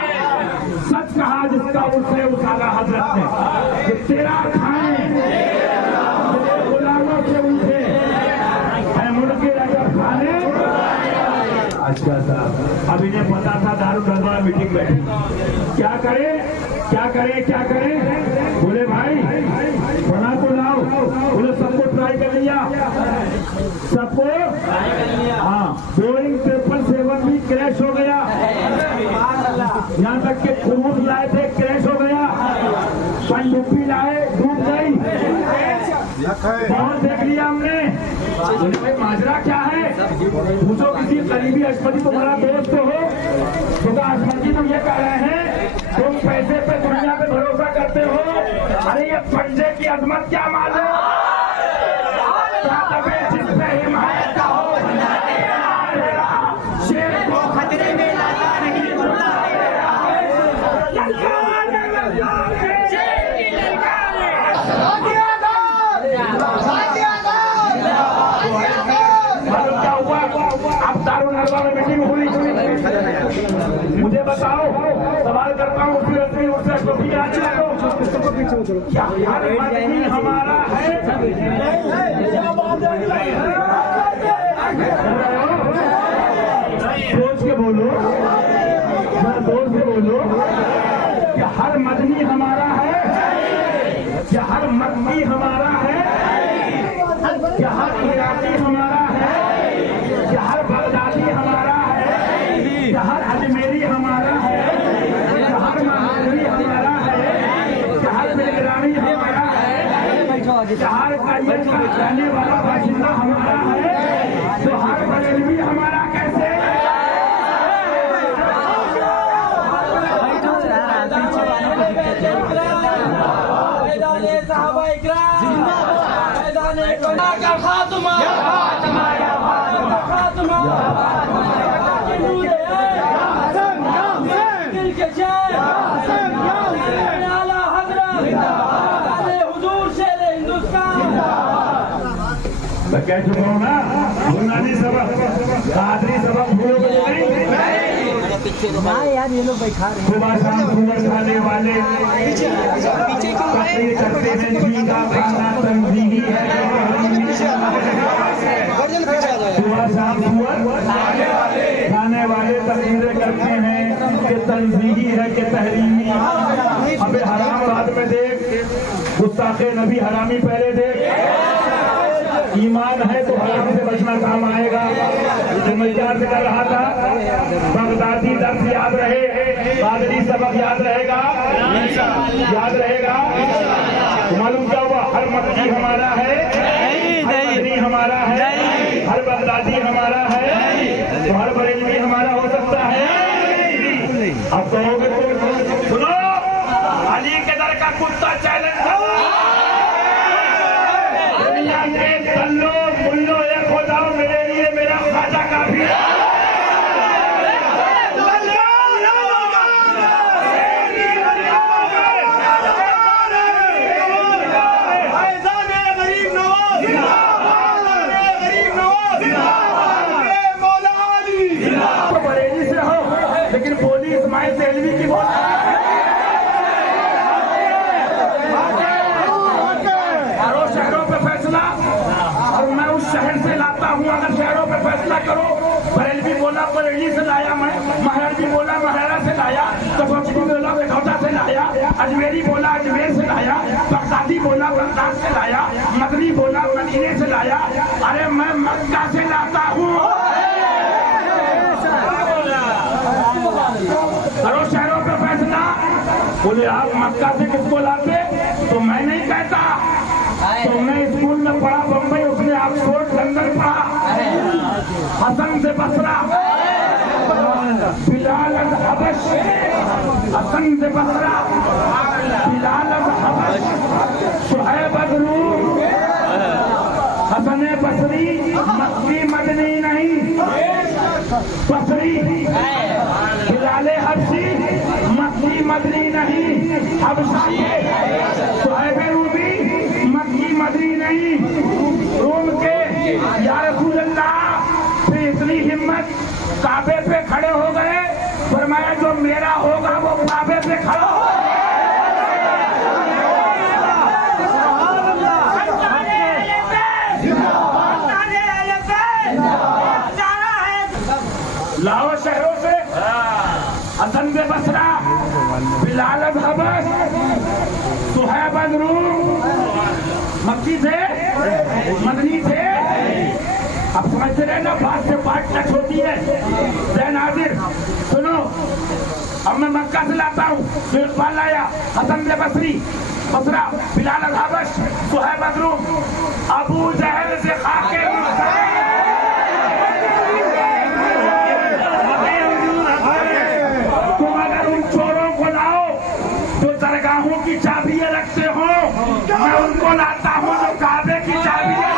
सच कहा जिसका उनसे उठाला हजरत ने कि तेरा खाए गुलामों से उनसे मुल्क अगर खाने। अच्छा साहब, अब इन्हें पता था दारू दरबार मीटिंग बैठी, क्या करे क्या करे क्या करे। बोले भाई बना तो लाओ। बोले सबको ट्राई कर लिया, सबको। हाँ, बोइंग 777 भी क्रैश हो गया, यहाँ तक कि क्रूज लाए थे क्रैश हो गया, पनडुब्बी लाए डूब गई, बहुत देख लिया हमने। बोले भाई माजरा क्या है, पूछो किसी करीबी अशमती तुम्हारा दोस्त हो तो अशमती तुम ये कह रहे हैं तुम पैसे पे दुनिया पे भरोसा करते हो। अरे ये पंजे की अजमत क्या मालूम, क्या तबे जिस पे हिमायत का हो शेर को खतरे में लाता नहीं भूला। मीटिंग हुई, मुझे बताओ, सवाल करता हूँ क्या हर मदनी हमारा है? सोच के बोलो, जोर से बोलो, क्या हर मदनी हमारा है? क्या हर मदनी हमारा है? क्या हर इराकी हमारा है? क्या हर बगदादी हमारा है? क्या हर अजमेरी हमारा है? क्या हर महाजरी हमारा है? क्या हर बेलग्रामी हमारा है? क्या हर करियर का रहने वाला बाशिंदा हमारा है? तो हर बरेलवी हमारा कैसे? कह चुका हूँ ना, बुनियादी सबक कादरी सबक भूलोगे नहीं। यार ये लोग बैठा रहे सुबह शाम सुबह खाने वाले तकरीर करते हैं, जी का खाना तंजीही है। सुबह शाम सुबह खाने वाले तकरीरें करते हैं कि तंजीही है कि तहरीमी। अबे हराम बाद में देख, गुस्ताखे नबी हरामी पहले देख। ईमान है तो हराम से बचना काम आएगा। जो मैं याद कर रहा था, बगदादी दर्द याद रहे, कादरी सबक याद रहेगा, याद रहेगा। तो मालूम क्या हुआ, हर मदनी हमारा है, हर मदनी हमारा है, हर बगदादी हमारा है, तो हर बरेलवी हमारा हो सकता है। अब कहोगे तो सुनो, अली के दर का कुत्ता चैलेंज मुल्लो एक हो जाओ, मेरे लिए मेरा खाजा काफी है। तो बरेली से हो, लेकिन बोली इस्माइल सेलवी की बोल शहरों पे फैसला, और मैं उस शहर से लाता हूँ। अगर शहरों पे फैसला करो, बरेलवी बोला बरेली से लाया मैं, महराजी बोला महरा से लाया, कबोची बोला बेखौटा से लाया, अजमेरी बोला अजमेर से लाया, बगदादी बोला बगदाद से लाया, मदनी बोला मदीने से लाया। अरे मैं मक्का से लाता हूँ। करो शहरों पे फैसला। बोले आप मक्का से किसको लाते? तो मैं नहीं कहता, तुमने स्कूल में पढ़ा बम्बई, उसने ऑक्सफोर्ड लंदन पढ़ा, हसन से बसरा, बिलाल अल हबश, हसन से बसरा, बिलाल अल हबश, शुहैब अल रूम, हसन बसरी, मक्की मदनी नहीं, बसरी, बिलाल हबशी, मक्की मदनी नहीं, हबशा के, शुहैब रूमी, मक्की मदनी नहीं, रोम के। या रसूल अल्लाह, फिर इतनी हिम्मत काबे पे खड़े हो गए, फरमाया जो मेरा होगा वो काबे पे खड़ा हो। लाहौर शहरों से हसन बे बसरा, बिलाल हबश, सुहैब रूम, मक्की थे, मदनी थे। अब समझते रहे ना, बात से बात टच होती है। नाजिर सुनो, अब मैं मक्का से लाता हूँ, तो इकबाल लाया हसन बे बसरी, बसरा, बिलाल हबश, सुहैब रूम, अबू जहल से खाके की चाबियां रखते हो, मैं उनको लाता हूँ जो काबे की चाबियां।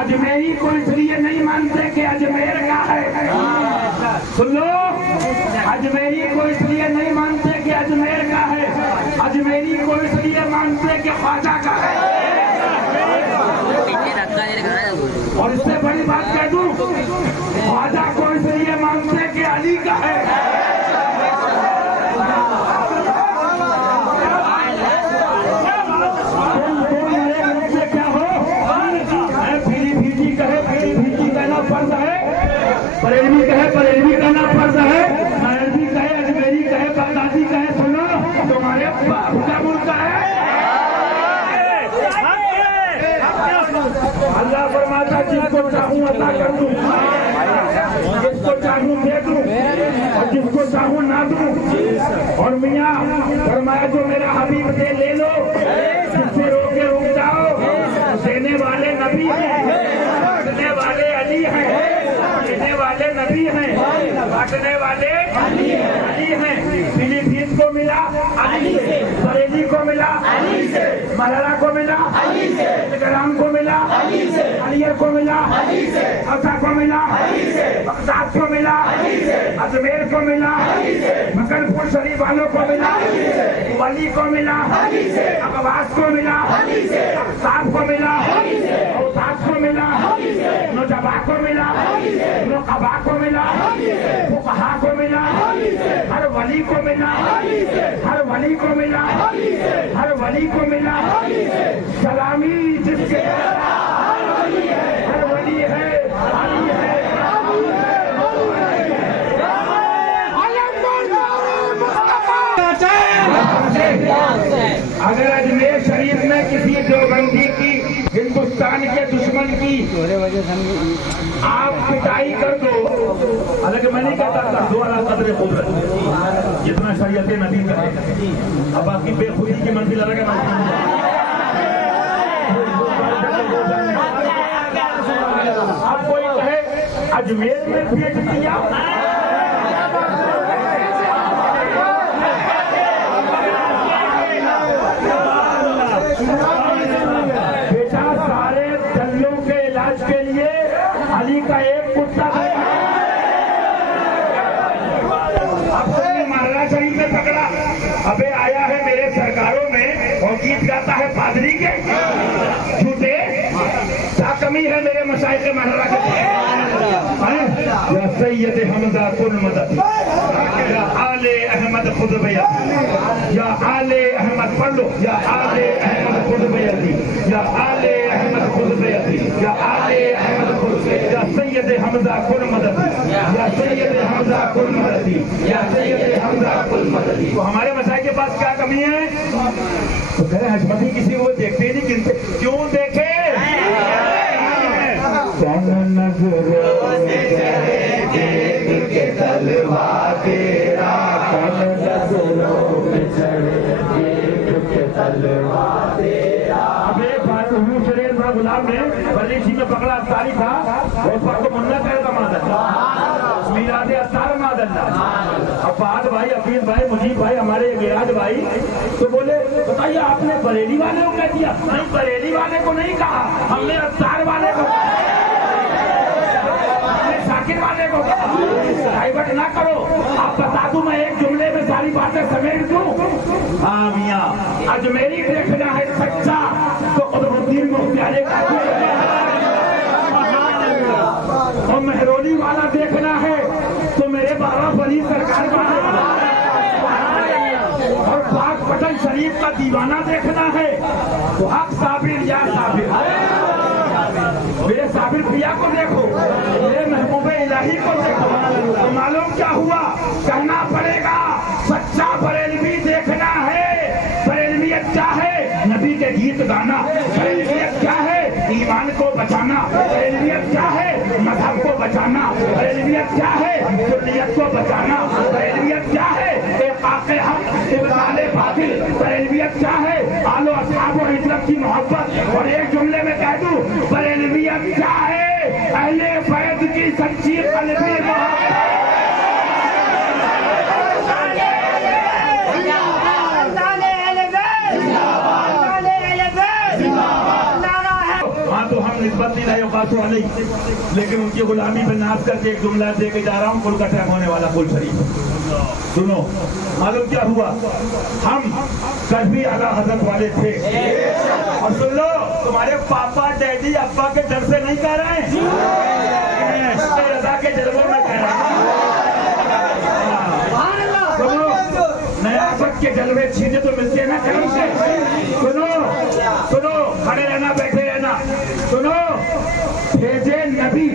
अजमेरी को इसलिए नहीं मानते कि अजमेर का है। सुन लो, अजमेरी को इसलिए नहीं मानते कि अजमेर का है, अजमेरी को इसलिए मानते कि ख्वाजा का है। और इससे बड़ी बात कह दूं, ख्वाजा को इसलिए मानते कि अली का है। बरेलवी कहे, बरेलवी कहना फर्ज है, नायरवी कहे, अजमेरी कहे, बगदादी कहे, सुनो तुम्हारे हुक्का मुल्क है। अल्लाह फरमाता जिसको चाहूँ अता कर दूँ, जिसको चाहूँ दे दूँ और जिसको चाहूँ ना दूँ। और मियाँ फरमाया जो मेरा हबीब दे ले लो, जिससे रोके रुक जाओ। देने वाले नबी हैं, देने वाले अली हैं, देने वाले नबी हैं, बांटने वाले अली हैं। पीलीभीत को मिला अली से, बरेली को मिला अली से, मरहरा को मिला अली से, ग्राम को मिला अली से, अलियर को मिला अली से, असा को मिला अली से, बगदाद को मिला अली से, अजमेर को मिला अली से, मकरपुर शरीफ वालों को मिला अली से, वली को मिला अली से, अकवास को मिला अली से, अक्साब को मिला अली से, औसात को मिला अली से, नौजबा को मिला अली से, नौकबा को मिला अली से, फुकहा को मिला अली से, हर वली को मिला अली से, हर वली को मिला अली से, हर वली को मिला अली से। सलामी जिसके हर वली है, हर वली है, अली है। अगर अजमेर शरीफ में किसी देवबंदी की, हिंदुस्तान के दुश्मन की आप पिटाई कर दो, हालांकि मैं नहीं कहता था दो अला कदर कुदरत, जितना शरीयत नबी करे। अब आपकी बेखुदी की मंजिल अलग है। आप कोई कहे अजमेर में भेज दिया, बेटा सारे दल्लों के इलाज के लिए अली का एक कुत्ता मरहरा शरीफ में पकड़ा। अबे आया है मेरे सरकारों में और गीत गाता है पादरी के झूठे। क्या कमी है मेरे मशाइख के मरहरा के? या सैयद हमजा कुल मदद, या आले अहमद खुद बयाती, या आले अहमद पढ़ लो, या आले अहमद खुद बयाती, या आले अहमद खुद बयाती, या आले अहमद खुद, या सैयद हमजा कुल मददी, या सैयद हमजा कुल मददी, या सैयद हमजा कुल मददी। तो हमारे मसाइल के पास क्या कमी है? तो कह रहे हजमती किसी को देखते ही नहीं, गिनते क्यों देखे? कौन नजरों से चढ़े देख के तलवा तेरा, कौन नजरों में चढ़े देख के तलवा तेरा। अब एक बात हूँ, शरीर था गुलाब ने बल्ली सी में पकड़ा अफ्तारी था, उस वक्त तो मुन्ना कह का मादल्ला, मीरादे अफ्तार मादल्ला। अब बात भाई हफीज भाई मुजीब भाई हमारे गिराज भाई तो बोले बताइए आपने बरेली वाले को कह दिया? नहीं, बरेली वाले को नहीं कहा, हमने अफ्तार वाले को, शाकिर वाले को डाइवर्ट ना करो। आप बता दूं मैं एक जुमले में सारी बातें समेट दूं। हाँ मियाँ, अजमेरी देखना है सच्चा तो कुतुबुद्दीन मुख्तारे का, और मेहरौली वाला देखना है तो मेरे बाबा फरीद सरकार का, और पाक पटन शरीफ का दीवाना देखना है तो हक साबिर या साबिर, मेरे साबिर प्रिया को देखो, मेरे महबूबे इलाही को देखो। तो मालूम क्या हुआ? कहना पड़ेगा सच्चा बरेलवी देखना है। बरेलवियत क्या है? नबी के गीत गाना। बरेलवियत क्या है? ईमान को बचाना। बरेलवियत क्या है? मजहब को बचाना। बरेलवियत क्या है? सुन्नियत को बचाना। बरेलवियत क्या है? इत्काक़े हक़, इब्ताले बातिल। बरेलवियत क्या है? आलो अस्हाब और हिजरत की मोहब्बत। और एक जुमले में कह दूं, बरेलवियत क्या है? अहले बैत की सच्ची क़ल्बी मोहब्बत। हाँ तो हम निस्बत नहीं रहे औकात वाले, लेकिन उनकी गुलामी पर नाश करके एक जुमला दे के जा रहा हूँ। कोलकाता में होने वाला फुल शरीफ सुनो। मालूम क्या हुआ? हम कभी आला हजरत वाले थे, और सुन लो तुम्हारे पापा डैडी अब्बा के डर से नहीं कह रहे हैं, रजा के जज्बों में कह रहे हैं। सुनो, नयाबत के जलवे छीने तो मिलते हैं ना करम से। सुनो सुनो, खड़े रहना बैठे रहना। सुनो, भेजे नबी,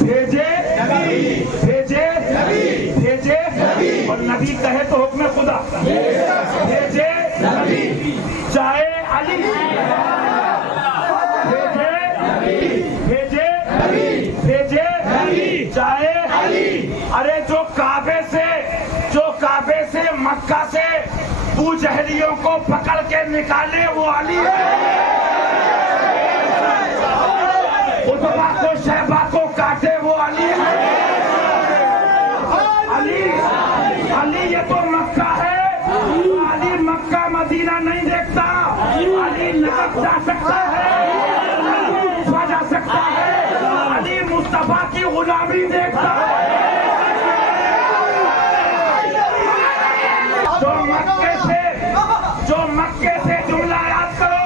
भेजे नबी, भेजे नबी, भेजे नबी, और नबी कहे तो हुक्म खुदा, भेजे नबी चाहे अली, भेजे नबी, भेजे नबी, भेजे नबी चाहे अली। अरे जो काबे से मक्का से बू जहलियों को पकड़ के निकाले वो अली है। उतबा को शहबा को काटे वो अली है। अली अली ये तो मक्का है, अली मक्का मदीना नहीं देखता। अली नकद जा सकता है, जा सकता है। अली मुस्तफा की गुलामी देखता है। जो मक्के से जुमला याद करो,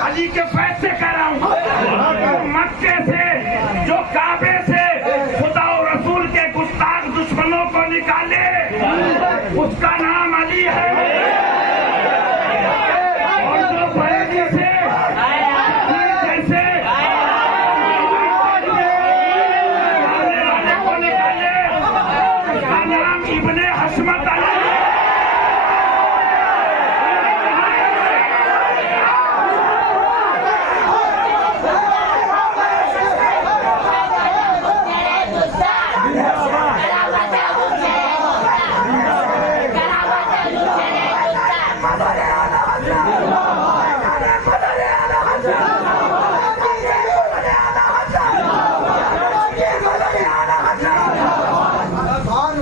अली के फैज से कह रहा हूँ। जो मक्के से, जो काबे से खुदा और रसूल के गुस्ताख दुश्मनों को निकाले, उसका नाम अली है। और जो बरेली से जैसे वाले को निकाले, उसका नाम इब्ने हशमत अली।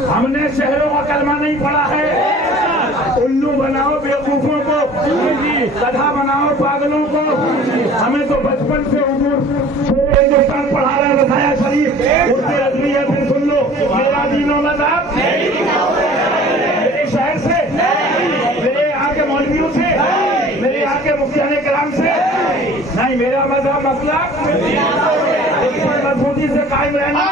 हमने शहरों का कलमा नहीं पढ़ा है। उल्लू बनाओ बेवकूफों को, गधा बनाओ पागलों को। हमें तो बचपन से हिंदुस्तान पढ़ा रहा है रसाया शरीफ, उससे रजवी है। फिर सुन लो, मेरा दीनो मज़हब मेरे शहर से, मेरे यहाँ के मौलवियों से, मेरे यहाँ के मुफ्तियाने किराम से नहीं। मेरा मज़हब मसला मजबूती से कायम रहना।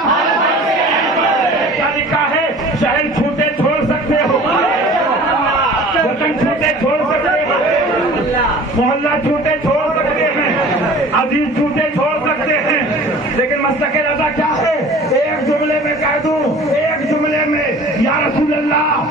क्या लिखा है? शहर छूटे छोड़ सकते हो, वतन छूटे छोड़ सकते हो, मोहल्ला छूटे छोड़ सकते हैं, अजीज छूटे छोड़ सकते हैं, लेकिन मस्तके रज़ा क्या है? अल्लाह